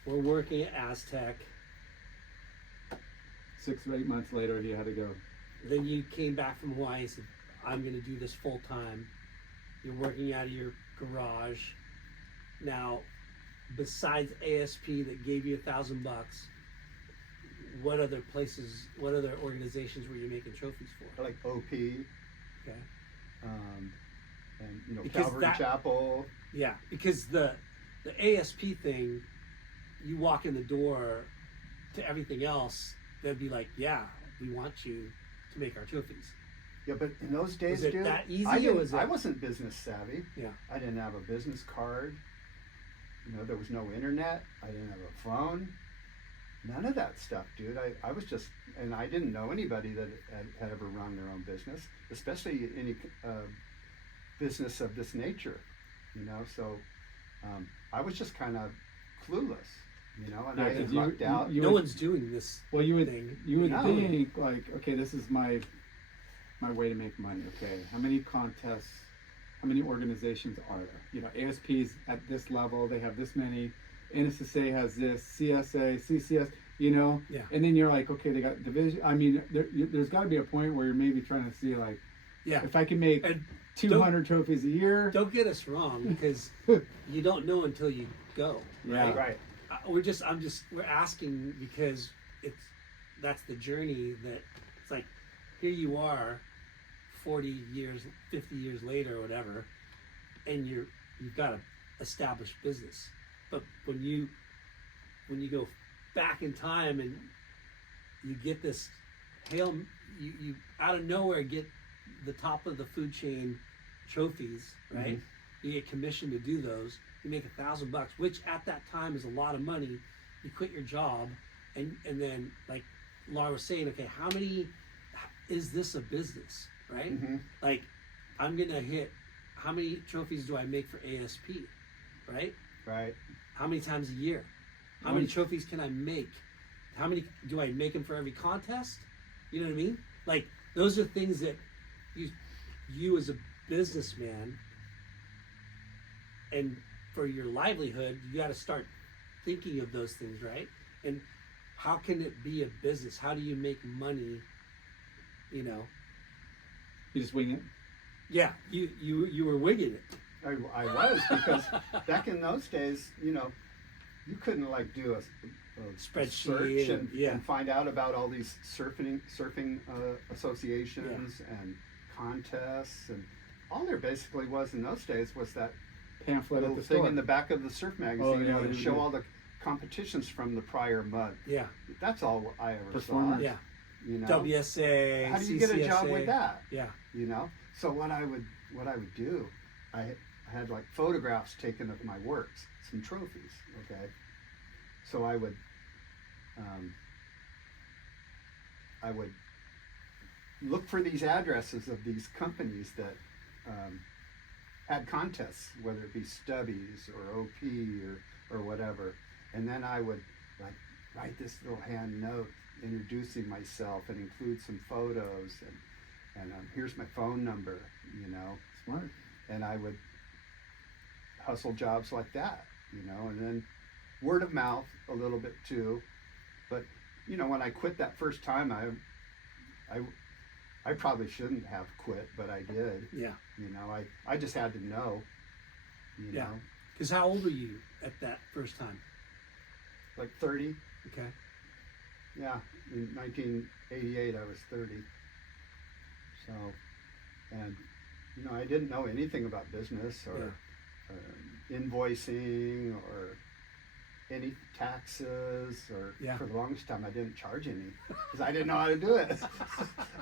were working at Aztec. 6 or 8 months later, he had to go. Then you came back from Hawaii and said, I'm going to do this full time. You're working out of your garage. Now, besides ASP that gave you $1,000, what other organizations were you making trophies for? Like OP, Okay. and you know, Because Calvary that- Chapel. Yeah, because the ASP thing, you walk in the door to everything else, they'd be like, yeah, we want you to make our trophies. Yeah, but in those days, Was it dude, that easy, I or didn't- was it- I wasn't business savvy. Yeah. I didn't have a business card. You know, there was no internet. I didn't have a phone. None of that stuff, dude. I was just, and I didn't know anybody that had ever run their own business, especially any business of this nature, you know. So I was just kind of clueless, you know, and Yeah, I 'cause lucked out. No one's doing this. Well, you would thing. think like, okay, this is my way to make money. Okay, how many contests, how many organizations are there? You know, ASP's at this level, they have this many. NSSA has this, CSA, CCS, you know. Yeah. And then you're like, okay, they got division. I mean, there's got to be a point where you're maybe trying to see like, Yeah. if I can make And 200 trophies a year. Don't get us wrong, because you don't know until you go. Yeah. Right. We're asking because that's the journey that it's like, here you are 40 years, 50 years later or whatever, and you've got an established business. But when you go back in time and you get this you out of nowhere get the top of the food chain trophies, right? Mm-hmm. You get commissioned to do those. You make $1,000, which at that time is a lot of money. You quit your job, and then like Laura was saying, okay, how many is this a business, right? Mm-hmm. Like, I'm gonna hit. How many trophies do I make for ASP, right? Right. How many times a year? How many trophies can I make? How many do I make them for every contest? You know what I mean? Like, those are things that you as a businessman and for your livelihood, you got to start thinking of those things, right? And how can it be a business? How do you make money? You know? You just wing it. Yeah, you were winging it. I was, because back in those days, you know, you couldn't like do a Spreadsheet search and find out about all these surfing associations and contests, and all there basically was in those days was that Pamphlet at little the thing store. in the back of the surf magazine yeah, that would yeah, show yeah. all the competitions from the prior month. Yeah. That's all I ever Performance. saw. Yeah. You know, WSA. how do you get a job with that? Yeah. You know, so what I would do, I had like photographs taken of my works, some trophies. Okay, so I would look for these addresses of these companies that had contests, whether it be Stubbies or OP or whatever, and then I would like write this little hand note introducing myself and include some photos and here's my phone number, you know. Smart. And I would hustle jobs like that, you know, and then word of mouth a little bit too. But you know, when I quit that first time, I probably shouldn't have quit, but I did. Yeah. You know, I just had to know. You Yeah. know, Because how old were you at that first time? like 30. Okay. Yeah, in 1988 I was 30. So, and you know, I didn't know anything about business or invoicing or any taxes, or for the longest time I didn't charge any because I didn't know how to do it.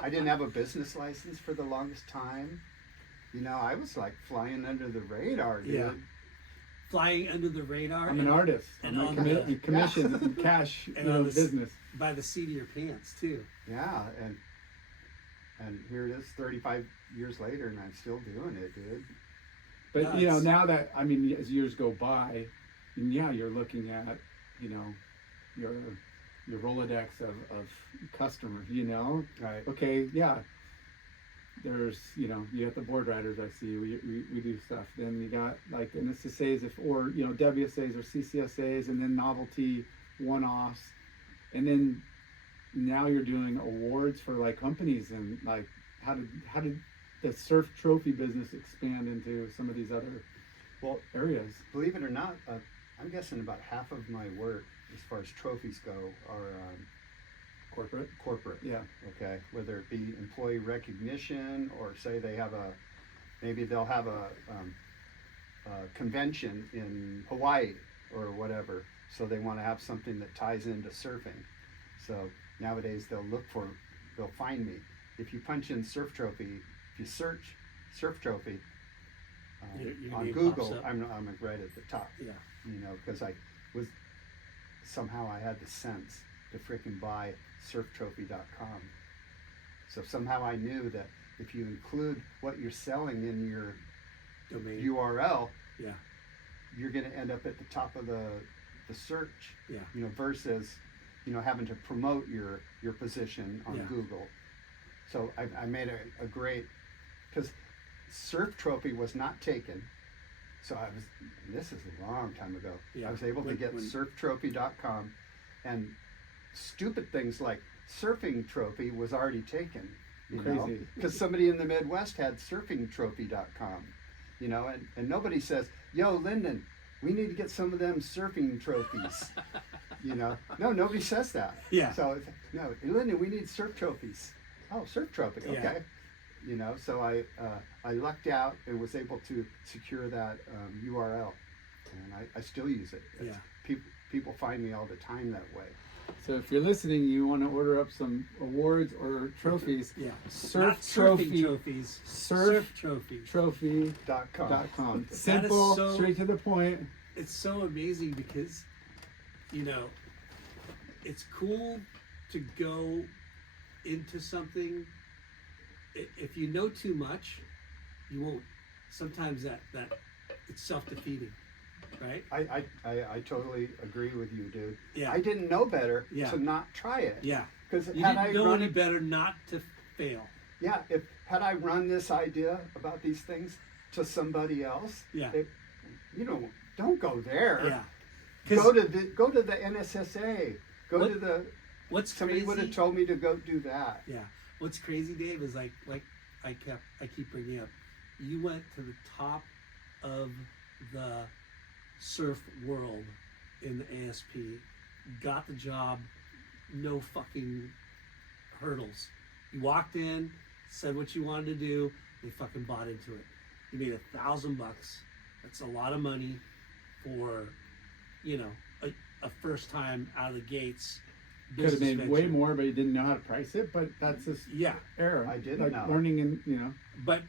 I didn't have a business license for the longest time. You know, I was like flying under the radar, dude. Yeah. Flying under the radar. I'm an artist. And I'm a commission and cash business. By the seat of your pants too. Yeah, and here it is 35 years later and I'm still doing it, dude. But you know, now that, I mean, as years go by, and yeah, you're looking at, you know, your Rolodex of customers, you know. Right. Okay, yeah. There's, you know, you got the board riders I see, we do stuff. Then you got like NSSAs, or, you know, WSAs or CCSAs, and then novelty one-offs. And then now you're doing awards for like companies, and like how did the surf trophy business expand into some of these other areas? Believe it or not, I'm guessing about half of my work as far as trophies go are corporate. Yeah. Okay. Whether it be employee recognition, or say they have maybe they'll have a convention in Hawaii or whatever, so they want to have something that ties into surfing. So nowadays they'll find me. If you punch in surf trophy, if you search surf trophy, Your on name Google. pops up. I'm right at the top. Yeah. You know, because I was somehow I had the sense to frickin' buy surftrophy.com. So somehow I knew that if you include what you're selling in your Domain. URL, Yeah. you're going to end up at the top of the search. Yeah. You know, versus, you know, having to promote your position on Yeah. Google. So I made a great, because Surf Trophy was not taken. So this is a long time ago. Yeah. I was able to get surftrophy.com, and stupid things like surfing trophy was already taken. You know, Crazy. because somebody in the Midwest had surfingtrophy.com, you know, and nobody says, yo, Lyndon, we need to get some of them surfing trophies. You know, no, nobody says that. Yeah. So, no, Lyndon, we need surf trophies. Oh, surf trophy, okay. Yeah. You know, so I lucked out and was able to secure that URL, and I still use it. Yeah. People find me all the time that way. So if you're listening, you want to order up some awards or trophies. Yeah. Surf Not surfing Trophy. trophies. Surf trophies. Trophy.com. That is Simple, so- straight to the point. It's so amazing because, you know, it's cool to go into something. If you know too much, you won't. Sometimes that it's self-defeating, right? I totally agree with you, dude. Yeah. I didn't know better Yeah. to not try it. Yeah. Because You had didn't I know run any better not to fail. yeah, if had I run this idea about these things to somebody else, Yeah. you know, don't go there. Yeah. Go to the NSSA. Go to the. What's Somebody crazy? would have told me to go do that. Yeah. What's crazy, Dave, is like I keep bringing up. You went to the top of the surf world in the ASP, got the job, no fucking hurdles. You walked in, said what you wanted to do, they fucking bought into it. You made $1,000. That's a lot of money for, you know, a first time out of the gates. Could have made business way venture. more, but you didn't know how to price it. But that's just Yeah. error. I didn't like know. learning, and you know. But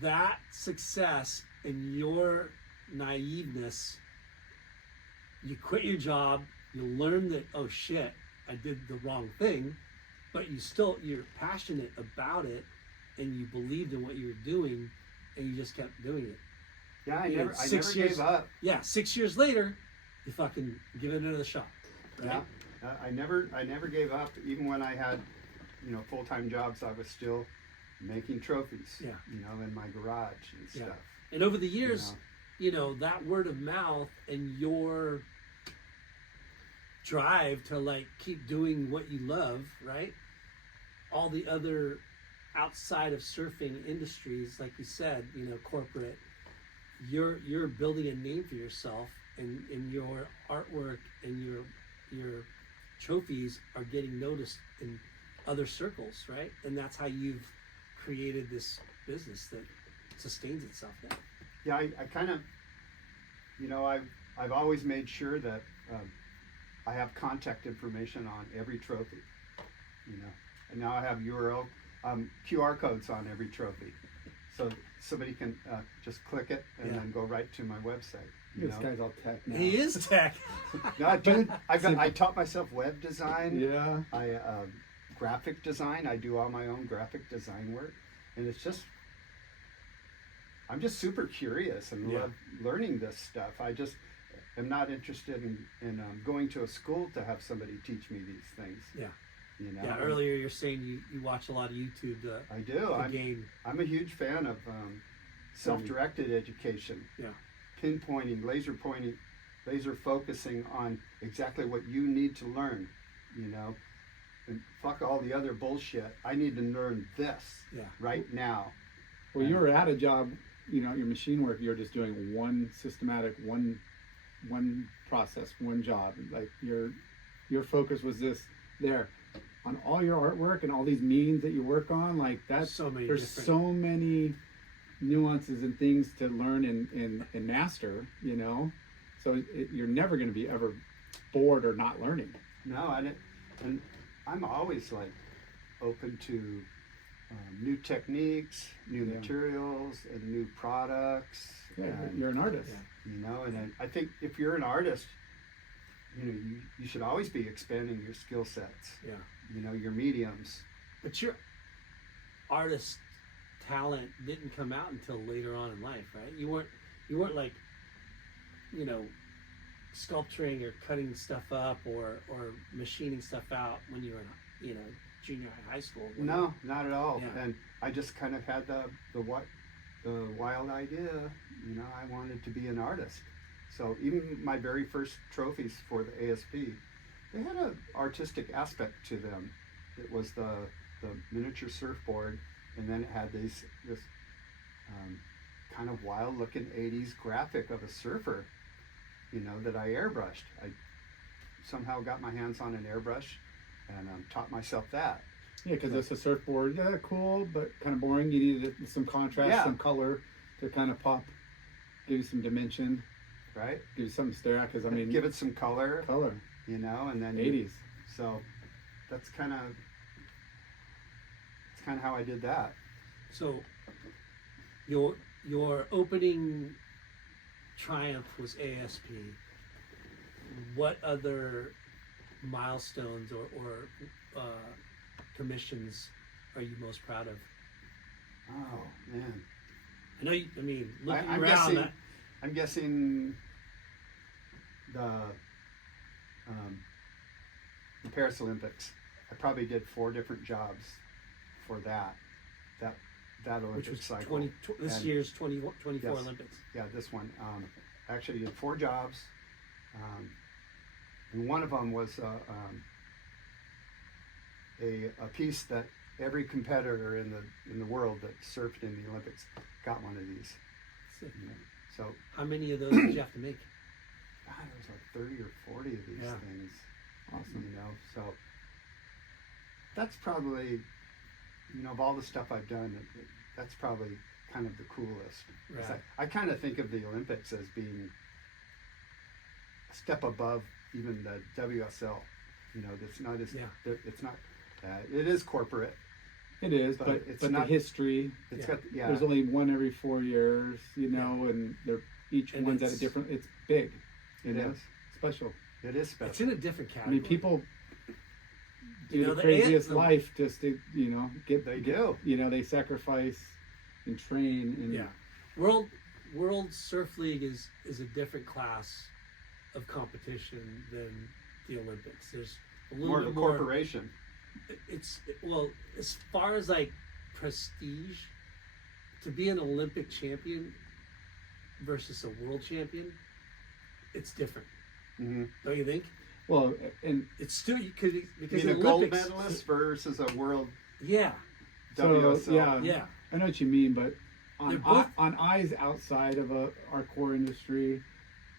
that success and your naiveness, you quit your job, you learn that, oh shit, I did the wrong thing, but you're passionate about it and you believed in what you were doing and you just kept doing it. Yeah, I You know, never 6 years gave up. Yeah, 6 years later, you fucking give it another shot. Right? Yeah, I never gave up. Even when I had, you know, full-time jobs, I was still making trophies. Yeah. You know, in my garage and Yeah. stuff. And over the years, you know, that word of mouth and your drive to like keep doing what you love, right? All the other outside of surfing industries, like you said, you know, corporate, you're building a name for yourself, and your artwork and your trophies are getting noticed in other circles, right? And that's how you've created this business that sustains itself now. Yeah, I kind of, you know, I've always made sure that I have contact information on every trophy, you know, and now I have URL, QR codes on every trophy, so somebody can just click it and Yeah. then go right to my website. You This know? guy's all tech now. He is tech. No, dude, I taught myself web design. Yeah. I graphic design. I do all my own graphic design work, and it's just I'm just super curious and Yeah. love learning this stuff. I just am not interested in going to a school to have somebody teach me these things. Yeah. You know. Yeah, earlier you're saying you watch a lot of YouTube to I do. gain. I'm a huge fan of self-directed education. Yeah. Pinpointing, laser focusing on exactly what you need to learn, you know, and fuck all the other bullshit. I need to learn this Yeah. right now. Well, you were at a job, you know, your machine work. You're just doing one systematic, one process, one job. Like your focus was this there. On all your artwork and all these meetings that you work on, like that's So many there's different- so many nuances and things to learn and master, you know. So you're never going to be ever bored or not learning. No, I didn't, and I'm always like open to new techniques, new Yeah. materials, and new products. Yeah, and, you're an artist. Yeah. you know, and I think if you're an artist, you know, you should always be expanding your skill sets. Yeah. You know, your mediums. But your artist talent didn't come out until later on in life, right? You weren't like, you know, sculpturing or cutting stuff up or machining stuff out when you were in, you know, junior high school. No, not at all. Yeah. And I just kind of had the wild idea. You know, I wanted to be an artist. So even my very first trophies for the ASP, they had an artistic aspect to them. It was the miniature surfboard, and then it had this kind of wild looking 80s graphic of a surfer, you know, that I airbrushed. I somehow got my hands on an airbrush and taught myself that. Yeah, because it's a surfboard. Yeah, cool, but kind of boring. You needed some contrast, Yeah. some color to kind of pop, give you some dimension, Right? give you something to stare at. Because I mean, Give it some color, color. you know, and then 80s. So that's kind of how I did that. So your opening triumph was ASP. What other milestones or commissions are you most proud of? Oh man, I know you, I mean, looking I'm around guessing. I'm guessing the Paris Olympics. I probably did 4 different jobs for that Olympic which was cycle. this And- year's 2024 Yes. Olympics. Yeah, this one. I actually did 4 jobs, and one of them was a piece that every competitor in the world that surfed in the Olympics got one of these. Sick. You know, so How many of those did you have to make? God, it was like 30 or 40 of these Yeah. things. Awesome. You know, so that's probably, you know, of all the stuff I've done, that's probably kind of the coolest. 'Cause Right. I kind of think of the Olympics as being a step above even the WSL. You know, it's not as Yeah. it's not. It is corporate. It is, But but it's the not- history. It's Yeah. got yeah. There's only one every 4 years, you know, and they're each And one's at a it's- different. It's big, you It know, is. special. It is It's special. in a different I category. mean, people do You know, the the craziest anthem- life just to, you know, They do. You know, they sacrifice and train and Yeah. World Surf League is a different class of competition than the Olympics. There's a little More bit of a more. corporation. Well, as far as like prestige, to be an Olympic champion versus a world champion, it's different, Mm-hmm. don't you think? well, and It's still because You the mean a gold Olympics. medalist versus a world Yeah, so WSL? yeah. I know what you mean, but They're on both- on eyes outside of our core industry,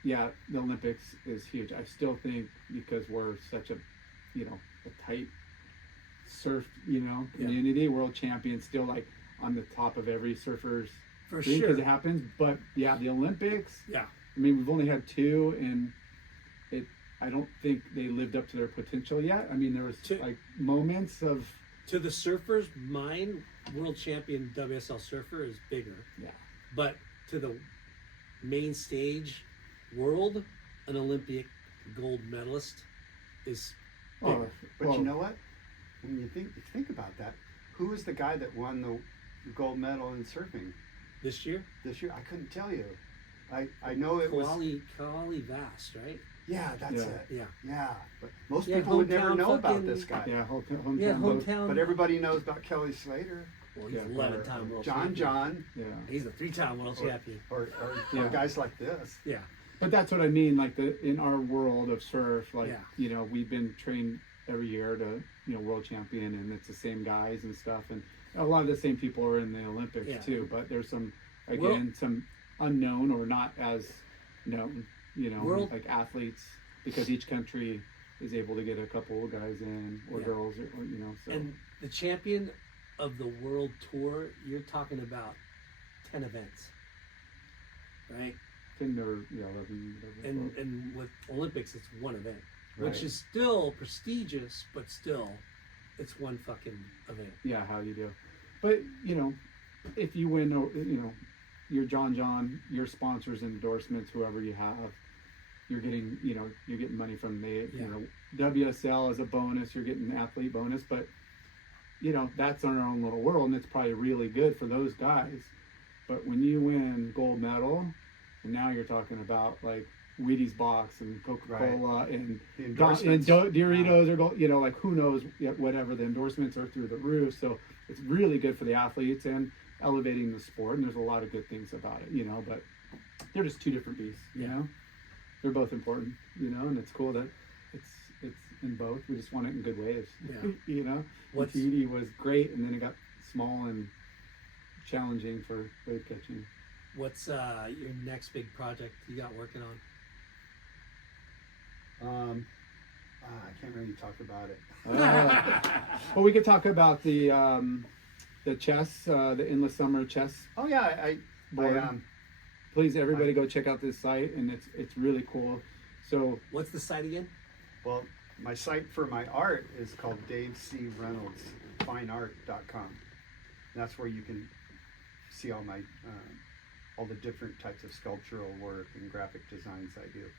yeah, the Olympics is huge. I still think because we're such a, you know, a tight surf, you know, Yeah. community, world champion, still like on the top of every surfer's For dream sure. because it happens. But yeah, the Olympics. Yeah. I mean, we've only had 2, and I don't think they lived up to their potential yet. I mean, there was Two. like moments of To the surfers' mind, world champion WSL surfer is bigger. yeah. But to the main stage world, an Olympic gold medalist is Oh, bigger. But well, you know what? When you think about that, who was the guy that won the gold medal in surfing This year. this year? I couldn't tell you. I know it was. Kawali Vast, right? Yeah, that's Yeah. it. Yeah. Yeah, but most Yeah, people would never hometown know about fucking- this guy. yeah, hometown. Yeah, boat. hometown. But everybody knows about Kelly Slater, Well, he's Yeah, 11-time world John champion. Yeah. He's a 3-time world champion. or Yeah. guys like this. Yeah. But that's what I mean. Like in our world of surf, like Yeah. you know, we've been trained every year to, you know, world champion, and it's the same guys and stuff, and a lot of the same people are in the Olympics Yeah. too. But there's some Well- some unknown or not as known, you know, World- like athletes, because each country is able to get a couple of guys in or Yeah. girls, or you know. So And the champion of the world tour, you're talking about 10 events, right? 10 or 11. Whatever. And with Olympics, it's one event, Right. which is still prestigious, but still, it's one fucking event. Yeah, how you do. But you know, if you win, you know, your John, your sponsors, endorsements, whoever you have, you're getting, you know, you're getting money from the, you know, WSL as a bonus. You're getting an athlete bonus, but you know, that's in our own little world, and it's probably really good for those guys. But when you win gold medal, and now you're talking about like Wheaties box and Coca-Cola and Doritos or gold, you know, like who knows, whatever, the endorsements are through the roof. So it's really good for the athletes and elevating the sport. And there's a lot of good things about it, you know, but they're just two different beasts, you know. They're both important, you know, and it's cool that it's in both. We just want it in good ways, you know. TD was great, and then it got small and challenging for wave catching. What's your next big project you got working on? I can't really talk about it. Well, we could talk about the chess, the Endless Summer chess. Oh yeah, board. Please, everybody, go check out this site, and it's really cool. So, what's the site again? Well, my site for my art is called DaveCReynoldsFineArt.com. That's where you can see all my all the different types of sculptural work and graphic designs I do.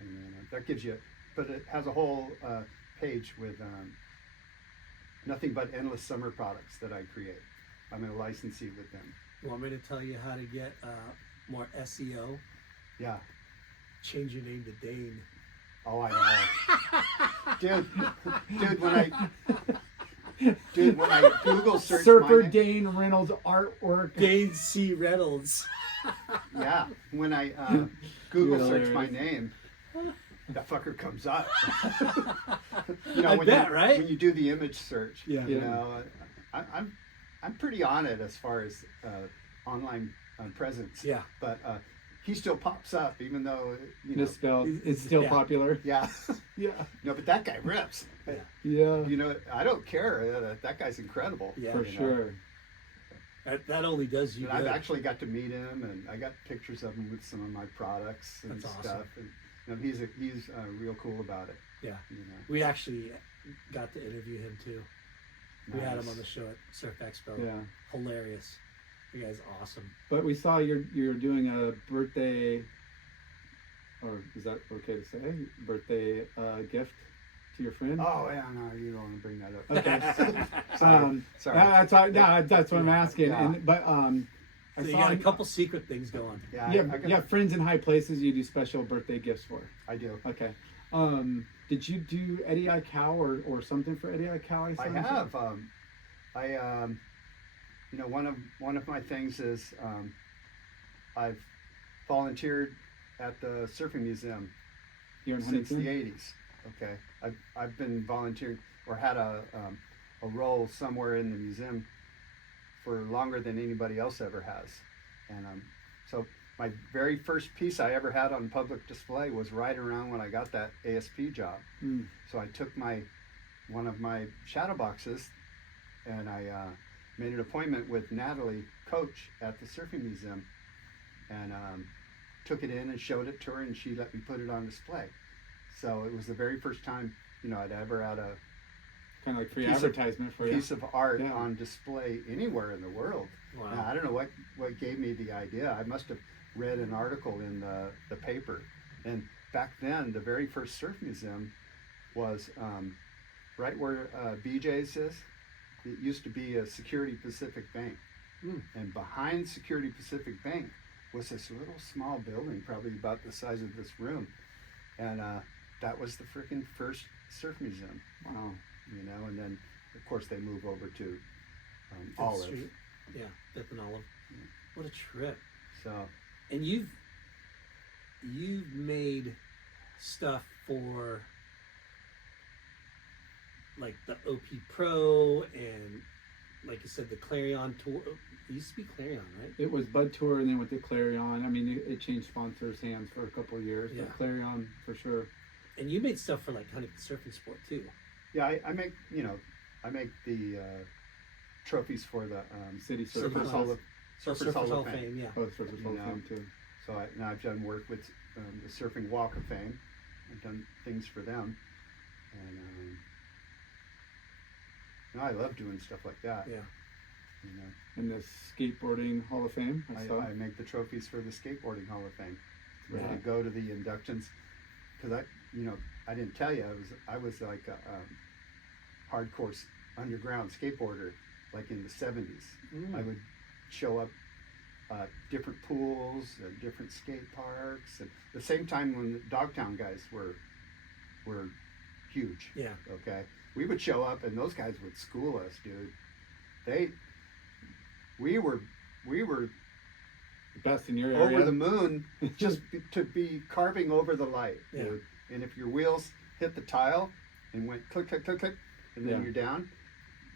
And then that gives you, but it has a whole page with nothing but endless summer products that I create. I'm a licensee with them. You want me to tell you how to get more SEO? Yeah. Change your name to Dane. Oh, I know. Dude, when I Google search Surfer my name, Dane Reynolds artwork. Dane C. Reynolds. Yeah, when I Google search my name, that fucker comes up. You know, right? When you do the image search, you know, I'm pretty on it as far as online presence. Yeah, but he still pops up, even though misspelled. It's still popular. Yeah, yeah. No, but that guy rips. Yeah. You know, I don't care. That guy's incredible. Yeah, for sure. That only does you good. I've actually got to meet him, and I got pictures of him with some of my products and That's stuff. awesome. And he's real cool about it. Yeah. You know. We actually got to interview him too. Nice. We had him on the show at Surf Expo. Yeah. Hilarious. You guys awesome. But we saw you're doing a birthday, or is that okay to say? Birthday gift to your friend? Oh yeah, no, you don't want to bring that up. Okay. Sorry. That's what I'm asking. Yeah. But So you got a couple secret things going. Yeah. You have friends in high places you do special birthday gifts for. I do. Okay. Did you do Eddie I Cow or something for Eddie I Cow? I have. You know, one of my things is I've volunteered at the Surfing Museum here in since Huntington? the '80s. Okay, I've been volunteering or had a role somewhere in the museum for longer than anybody else ever has, and so my very first piece I ever had on public display was right around when I got that ASP job. So I took one of my shadow boxes, and I made an appointment with Natalie Coach at the Surfing Museum, and took it in and showed it to her, and she let me put it on display. So it was the very first time, you know, I'd ever had a kind of like free advertisement for piece of art on display anywhere in the world. Wow. Now, I don't know what gave me the idea. I must have read an article in the paper, and back then the very first surf museum was right where BJ's is. It used to be a Security Pacific Bank, and behind Security Pacific Bank was this little small building, probably about the size of this room, and that was the freaking first surf museum. Wow. Mm-hmm. You know, and then of course they move over to Fifth Olive. Street. Yeah, Fifth and Olive. What a trip! So And you've made stuff for like the OP Pro and, like you said, the Clarion Tour. It used to be Clarion, right? It was Bud Tour, and then with the Clarion. I mean, it changed sponsors' hands for a couple of years. Yeah. But Clarion for sure. And you made stuff for like Huntington Surfing Sport too. yeah, I make the trophies for the City Surfers Surfers. Hall of Surfers Hall of Fame, yeah. Oh, Surfers Hall of You know. Fame too. So now I've done work with the Surfing Walk of Fame. I've done things for them, and no, I love doing stuff like that. Yeah. You know, in the Skateboarding Hall of Fame. I saw. I make the trophies for the Skateboarding Hall of Fame. When Right. I go to the inductions, because I didn't tell you, I was like a hardcore underground skateboarder, like in the 70s. I would show up different pools and different skate parks, and the same time when the Dogtown guys were huge. Yeah. Okay, we would show up, and those guys would school us, dude. We were Best in your over area. the moon to be carving over the light, Yeah. dude. And if your wheels hit the tile and went click, click, click, click, and then Yeah. you're down,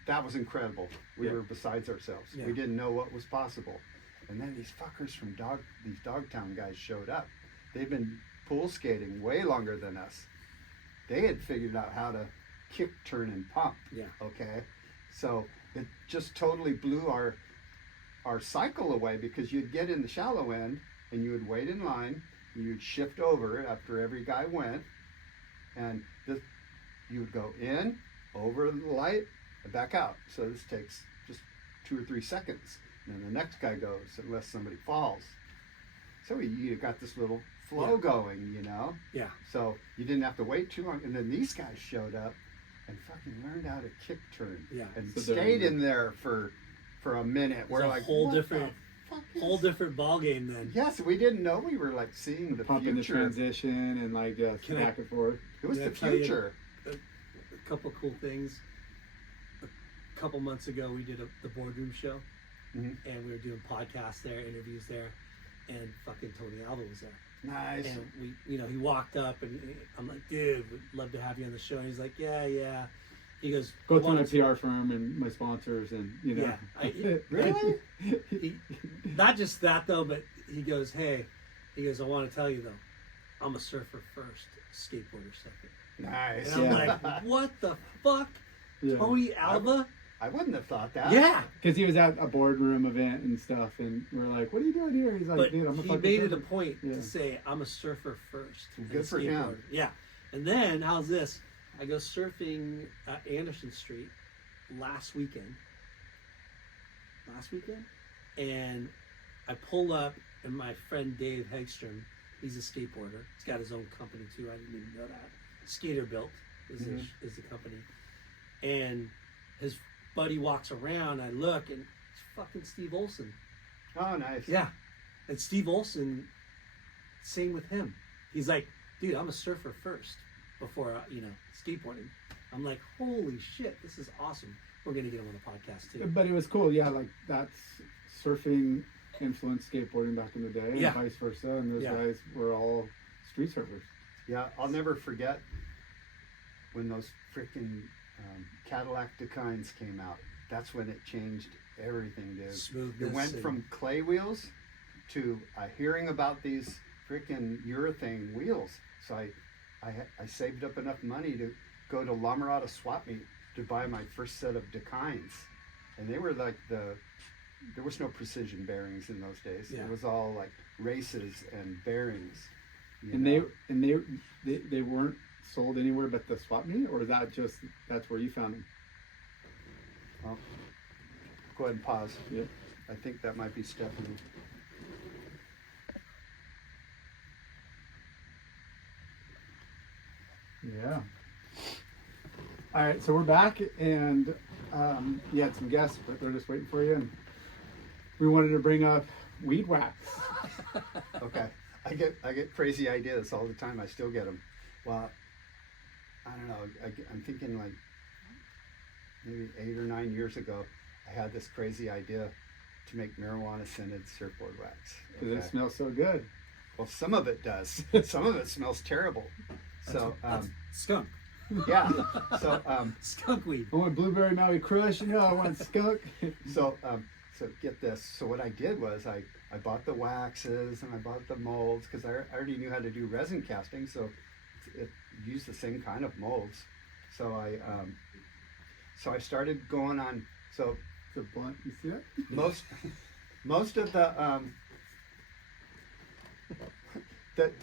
that was incredible. We Yeah. were besides ourselves. Yeah. We didn't know what was possible. And then these fuckers from these Dogtown guys showed up. They'd been pool skating way longer than us. They had figured out how to kick, turn, and pump. Yeah. Okay, so it just totally blew our cycle away, because you'd get in the shallow end and you would wait in line, you'd shift over after every guy went, and you would go in, over the light, and back out. So this takes just 2 or 3 seconds, and then the next guy goes unless somebody falls. So you got this little flow going, you know. Yeah. So you didn't have to wait too long, and then these guys showed up and fucking learned how to kick turn. Yeah. And So stayed in there for a minute. We're a like, whole what different- the fuck is Whole different ball game then. Yes, we didn't know we were like seeing the Pumping the future. transition and like Can I- back and forth. It was Can I the tell you- future. A couple cool things. A couple months ago, we did the boardroom show, Mhm. and we were doing podcasts there, interviews there, and fucking Tony Alva was there. Nice. And he walked up, and I'm like, dude, we'd love to have you on the show. And he's like, yeah. He goes, Go "I through my wanna- PR firm and my sponsors, and you know. Yeah, Really? Not just that though, but he goes, I want to tell you though, I'm a surfer first, skateboarder second. Nice. And I'm Yeah. like, what the fuck? Yeah. Tony Alva? I wouldn't have thought that. Yeah. Because he was at a boardroom event and stuff, and we're like, "What are you doing here?" He's like, But "Dude, I'm a he fucking made it a surfer." point Yeah. to say, I'm a surfer first. and Good a for him. skateboarder." Yeah. And then, how's this? I go surfing at Anderson Street last weekend. And I pull up, and my friend Dave Hegstrom, he's a skateboarder. He's got his own company too. I didn't even know that. Skater Built is the company. And his buddy walks around. I look, and it's fucking Steve Olson. Oh, nice. Yeah. And Steve Olson, same with him. He's like, dude, I'm a surfer first before, skateboarding. I'm like, holy shit, this is awesome. We're going to get him on the podcast too. But it was cool, yeah. Like that's surfing influenced skateboarding back in the day, and Yeah. vice versa. And those Yeah. guys were all street surfers. Yeah, I'll never forget when those freaking Cadillac Decines came out. That's when it changed everything, dude. Smoothness. It went and- from clay wheels to hearing about these freaking urethane wheels. So I saved up enough money to go to La Mirada swap meet to buy my first set of Decines. And they were like there was no precision bearings in those days. Yeah. It was all like races and bearings. you And know? they weren't sold anywhere but the swap meet, or is that just that's where you found them? Well, go ahead and pause. Yeah. I think that might be Stephanie. Yeah. All right, so we're back, and you had some guests, but they're just waiting for you. And we wanted to bring up weed wax. Okay, I get crazy ideas all the time. I still get them. Well, I don't know. I'm thinking like maybe 8 or 9 years ago, I had this crazy idea to make marijuana scented surfboard wax. Because it smells so good. Well, some of it does. Some of it smells terrible. So That's skunk. yeah. So Skunk weed. I want blueberry Maui Crush, I want skunk. So get this. So what I did was I bought the waxes and I bought the molds because I already knew how to do resin casting. So it used the same kind of molds. So I started going on. So It's a blunt. You see that? most of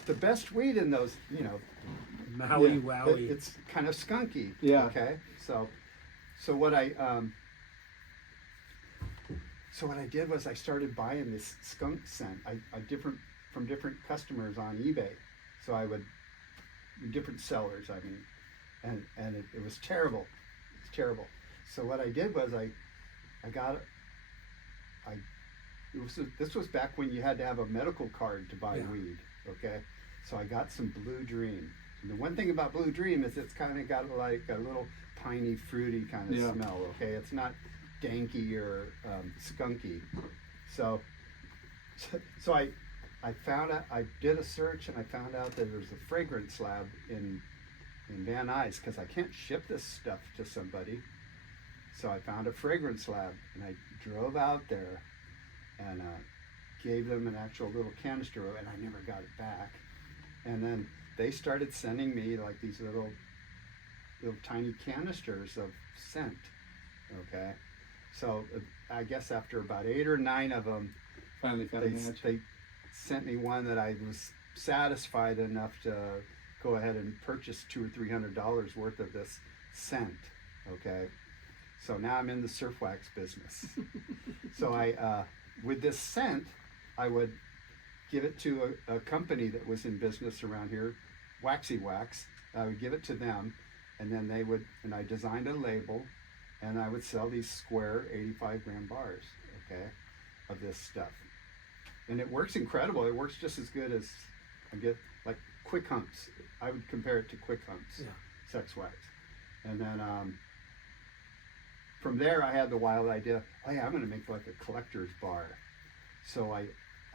the best weed in those, Maui Yeah, Wowie. it's kind of skunky. Yeah. Okay. So what I So what I did was I started buying this skunk scent, from different customers on eBay. So I would, different sellers, I mean, and it was terrible. It's terrible. So what I did was this was back when you had to have a medical card to buy weed, okay? So I got some Blue Dream. And the one thing about Blue Dream is it's kind of got like a little piney, fruity kind of smell, okay? It's not danky or skunky. So I found out, I did a search and I found out that there's a fragrance lab in Van Nuys, because I can't ship this stuff to somebody. So I found a fragrance lab and I drove out there and gave them an actual little canister, and I never got it back. And then they started sending me like these little tiny canisters of scent, okay? So I guess after about 8 or 9 of them, Finally found a match. they sent me one that I was satisfied enough to go ahead and purchase $200 or $300 worth of this scent, okay? So now I'm in the surf wax business. So I, with this scent, I would give it to a company that was in business around here, Waxy Wax. I would give it to them, and then they would, and I designed a label, and I would sell these square 85-gram bars, okay, of this stuff. And it works incredible. It works just as good as, I get, like Quick Humps. I would compare it to Quick Humps, sex wax. And then from there, I had the wild idea, oh yeah, I'm going to make like a collector's bar. So I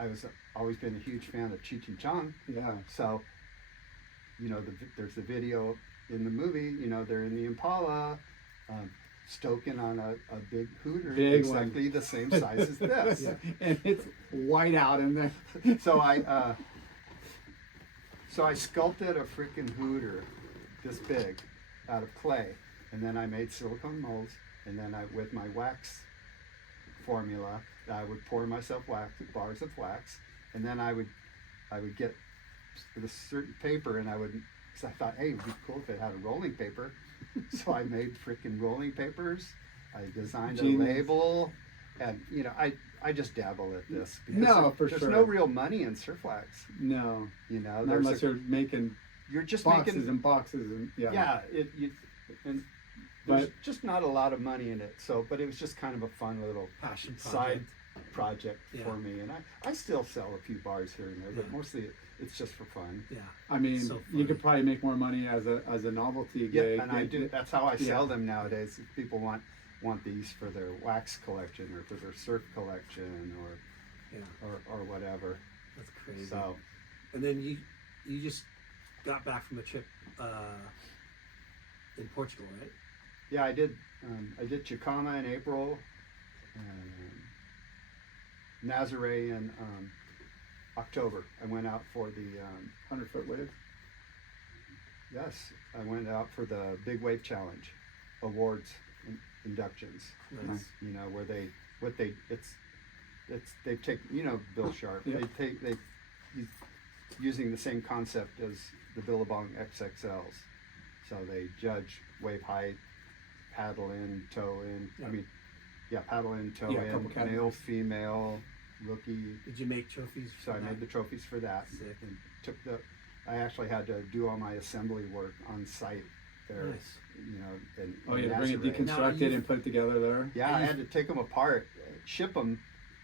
was always been a huge fan of Cheech and Chong. Yeah. So, you know, there's the video in the movie, you know, they're in the Impala, stoking on a big hooter, exactly the same size as this. Yeah. And it's white out in there. So I sculpted a freaking hooter this big out of clay, and then I made silicone molds, and then with my wax formula, I would pour myself bars of wax, and then I would get this certain paper, and because I thought, hey, it'd be cool if it had a rolling paper. So I made freaking rolling papers. I designed a label, and you know, I just dabble at this. No, for there's sure. no real money in surf wax. No, you know, not unless you're making. You're just boxes making and boxes and and there's just not a lot of money in it. So, but it was just kind of a fun little Passion project. side project for me, and I still sell a few bars here and there, but mostly it's just for fun. Yeah. I mean, you could probably make more money as a novelty gig. Yeah, and I do. That's how I sell them nowadays. If people want these for their wax collection or for their surf collection or whatever. That's crazy. So, and then you just got back from a trip in Portugal, right? Yeah, I did. I did Chicama in April, Nazaré in October. I went out for the 100-foot wave. Yes, I went out for the Big Wave Challenge awards inductions. Nice. You know, where they take, you know, Bill Sharp. Yeah. He's using the same concept as the Billabong XXLs. So they judge wave height, paddle in, toe in. Yeah. I mean, paddle in, toe Yeah, a in, couple male, categories. female, rookie. Did you make trophies? So I made the trophies for that. Sick. And I actually had to do all my assembly work on site there. Nice. You know, and Bring it Nazaré. deconstructed and put it together there. Yeah, I had to take them apart, ship them,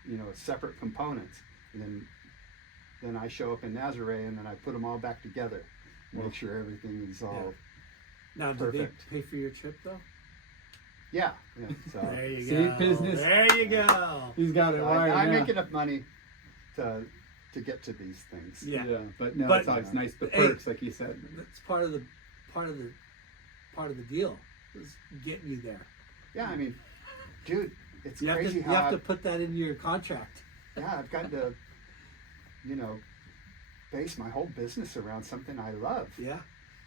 you know, as separate components, and then I show up in Nazaré, and then I put them all back together, make sure everything is all Now, did perfect. they pay for your trip though? Yeah. So There you See, go. business. There you go. He's got it right. I yeah. make enough money to get to these things. Yeah. But no, But- it's nice. The Hey, perks, like you said. That's part of the deal. Is getting you there. Yeah, I mean, dude, it's You crazy have to, how you have to put that into your contract. I've got to, you know, base my whole business around something I love. Yeah.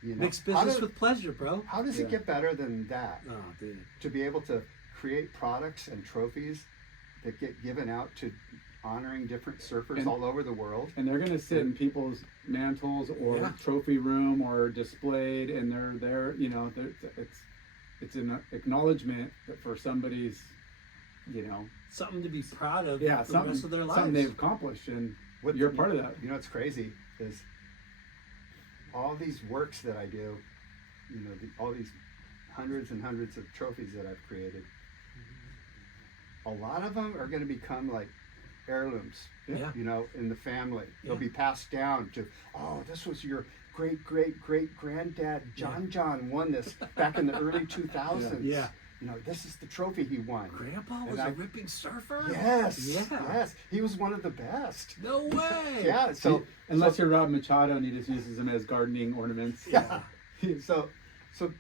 You know, Mix business with pleasure, bro. how does it get better than that? Oh, dude. To be able to create products and trophies that get given out to honoring different surfers all over the world. And they're going to sit in people's mantles or trophy room or displayed, and they're there. You know, it's an acknowledgement that for somebody's you know, something to be proud of yeah, for the rest of their lives. something they've accomplished, and What- you're part of that. You know what's crazy is all these works that I do, you know, all these hundreds and hundreds of trophies that I've created, a lot of them are going to become like heirlooms, Yeah. you know, in the family. They'll Yeah. be passed down to, oh, this was your great great great granddad John won this back in the early 2000s. Yeah. You know, this is the trophy he won. Grandpa And was I- a ripping surfer? Yes. Yeah. Yes. He was one of the best. No way. Yeah. So Unless you're Rob Machado and he just uses them as gardening ornaments. Yeah. So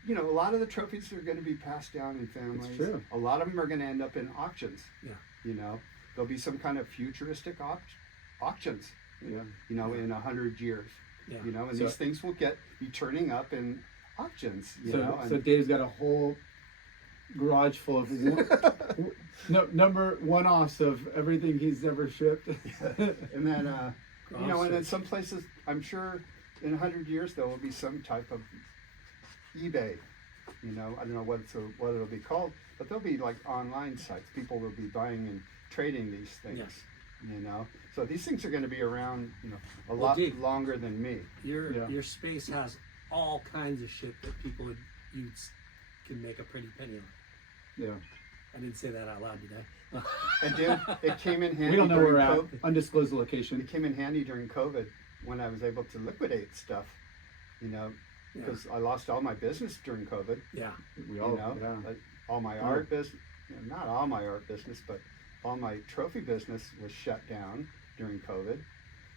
you know, a lot of the trophies are going to be passed down in families. It's true. A lot of them are going to end up in auctions. Yeah. You know, there'll be some kind of futuristic auctions. Yeah. You know, in 100 years. Yeah. You know, and So- these things will be turning up in auctions. You So, know, and so Dave's got a whole garage full of number one-offs of everything he's ever shipped. and then you know, and in Awesome. some places, I'm sure in 100 years there will be some type of eBay. You know, I don't know what it'll be called, but there'll be like online sites. People will be buying and trading these things. Yes. You know, so these things are going to be around, you know, a Well, lot Dave, longer than me. Yeah. Your space has all kinds of shit that people can make a pretty penny on. Yeah. I didn't say that out loud, did I? And dude, it came in handy. We don't know where during we're at. Undisclosed location. It came in handy during COVID when I was able to liquidate stuff. You know, Yeah. because I lost all my business during COVID. Yeah. We You all, know, yeah. like all my art business, not all my art business, but all my trophy business was shut down during COVID.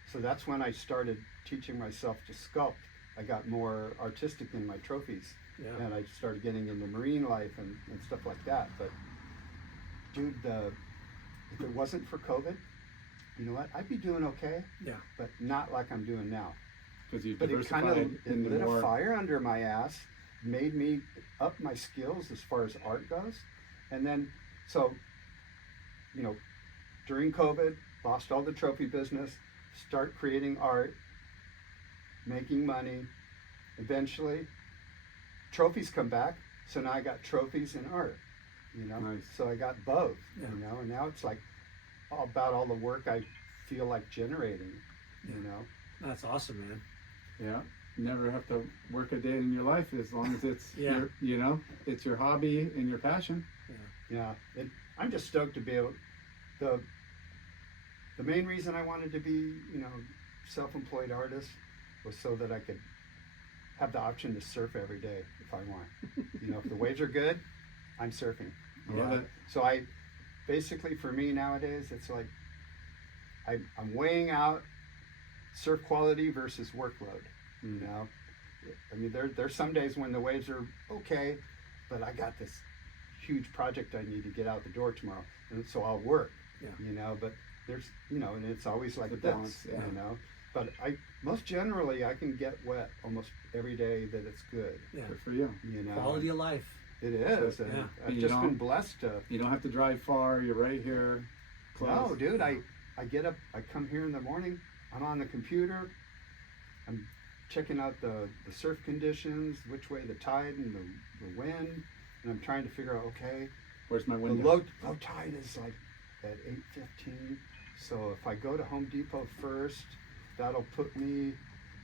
So that's when I started teaching myself to sculpt. I got more artistic in my trophies, Yeah. and I started getting into marine life and stuff like that. But dude, if it wasn't for COVID, you know what? I'd be doing okay, Yeah. but not like I'm doing now. Because you've But it kind diversified of into lit more. a fire under my ass, made me up my skills as far as art goes. And then, so, you know, during COVID, lost all the trophy business, start creating art, making money. Eventually, trophies come back. So now I got trophies and art, you know? Nice. So I got both, Yeah. you know? And now it's like about all the work I feel like generating, you know? That's awesome, man. Yeah. Never have to work a day in your life as long as it's Yeah. your, you know, it's your hobby and your passion. Yeah, I'm just stoked to be able. The main reason I wanted to be, you know, self-employed artist was so that I could have the option to surf every day if I want. You know, if the waves are good, I'm surfing. I love it. So I, basically for me nowadays, it's like I'm weighing out surf quality versus workload. You know, I mean, there's some days when the waves are okay, but I got this huge project I need to get out the door tomorrow, and so I'll work. Yeah. You know, but there's, you know, and it's always like The this. balance, yeah. You know, but most generally I can get wet almost every day that it's good. Yeah. Good for you. You know, Quality of life. it is, and Yeah. I've And you just been don't- blessed to. You don't have to drive far. You're right here. No, Close. dude, I get up, I come here in the morning, I'm on the computer, I'm checking out the surf conditions, which way the tide and the wind, and I'm trying to figure out, okay, Where's my the window? low tide is like at 8:15, so if I go to Home Depot first, that'll put me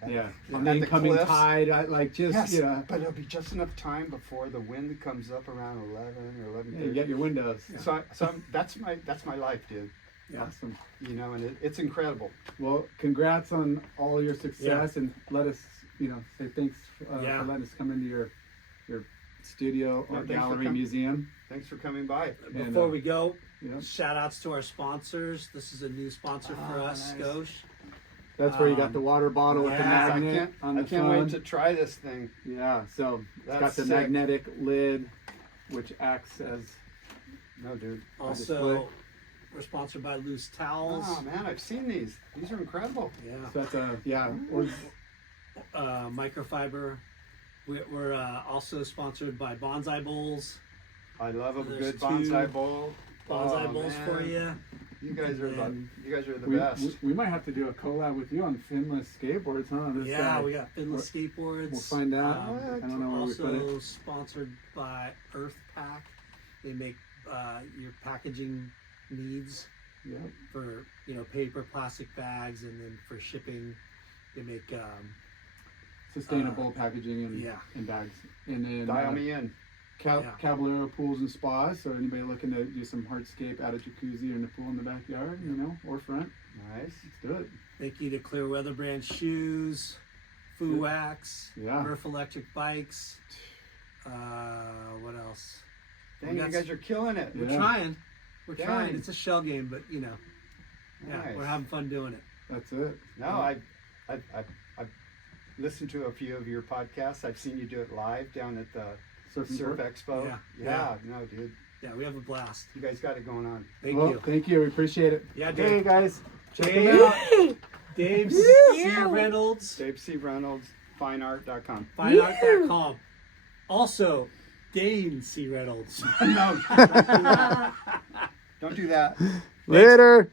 at, Yeah. at On the the incoming cliffs. tide, I like just, Yes, you know, but it'll be just enough time before the wind comes up around 11 or 11:30. yeah, you get your windows. So that's my life, dude. Yeah. Awesome. You know, and it's incredible. Well, congrats on all your success, and let us, you know, say thanks Yeah. for letting us come into your studio, Yeah, art thanks for gallery, com- museum. Thanks for coming by. And, Before we go, Yeah. shout outs to our sponsors. This is a new sponsor for Ah, us, nice. Skosh. That's where you got the water bottle with the yeah, magnet on I the can't front. wait to try this thing. Yeah, so it's got That's the sick. magnetic lid, which acts as No, dude. Also, we're sponsored by Loose Towels. Oh man, I've seen these. These are incredible. Yeah. so that's a or Microfiber. We're also sponsored by Bonsai Bowls. I love a There's good two bonsai bowl. Bonsai Oh, bowls man. for you. You guys are And the we, best. we might have to do a collab with you on finless skateboards, huh? This Yeah, guy. we got Finless skateboards. We'll find out. Um, I don't know where we put also it. sponsored by Earth Pack. They make your packaging needs Yep. for paper, plastic bags, and then for shipping, they make Sustainable packaging and, yeah. and bags. And then Dial me in. Yeah. Caballero Pools and Spas. So anybody looking to do some hardscape, add a jacuzzi or a pool in the backyard, or front. Nice. Let's do it. Thank you to Clear Weather Brand Shoes, Foo Wax, Yeah. Murph Electric Bikes. What else? Dang, you guys are killing it. We're Yeah. trying. We're Dang. trying. It's a shell game, but yeah, Nice. we're having fun doing it. That's it. No, I've listened to a few of your podcasts. I've seen you do it live down at the Surf and Surf Sport. Expo. Yeah. No, dude. Yeah, we have a blast. You guys got it going on. Thank Well, you. thank you. We appreciate it. Yeah, Hey, Dave. guys. Check Dave. them out. Dave C. Reynolds, Dave C. Reynolds, fineart.com. fineart.com. Also, Dane C. Reynolds. No. Don't do that. Later.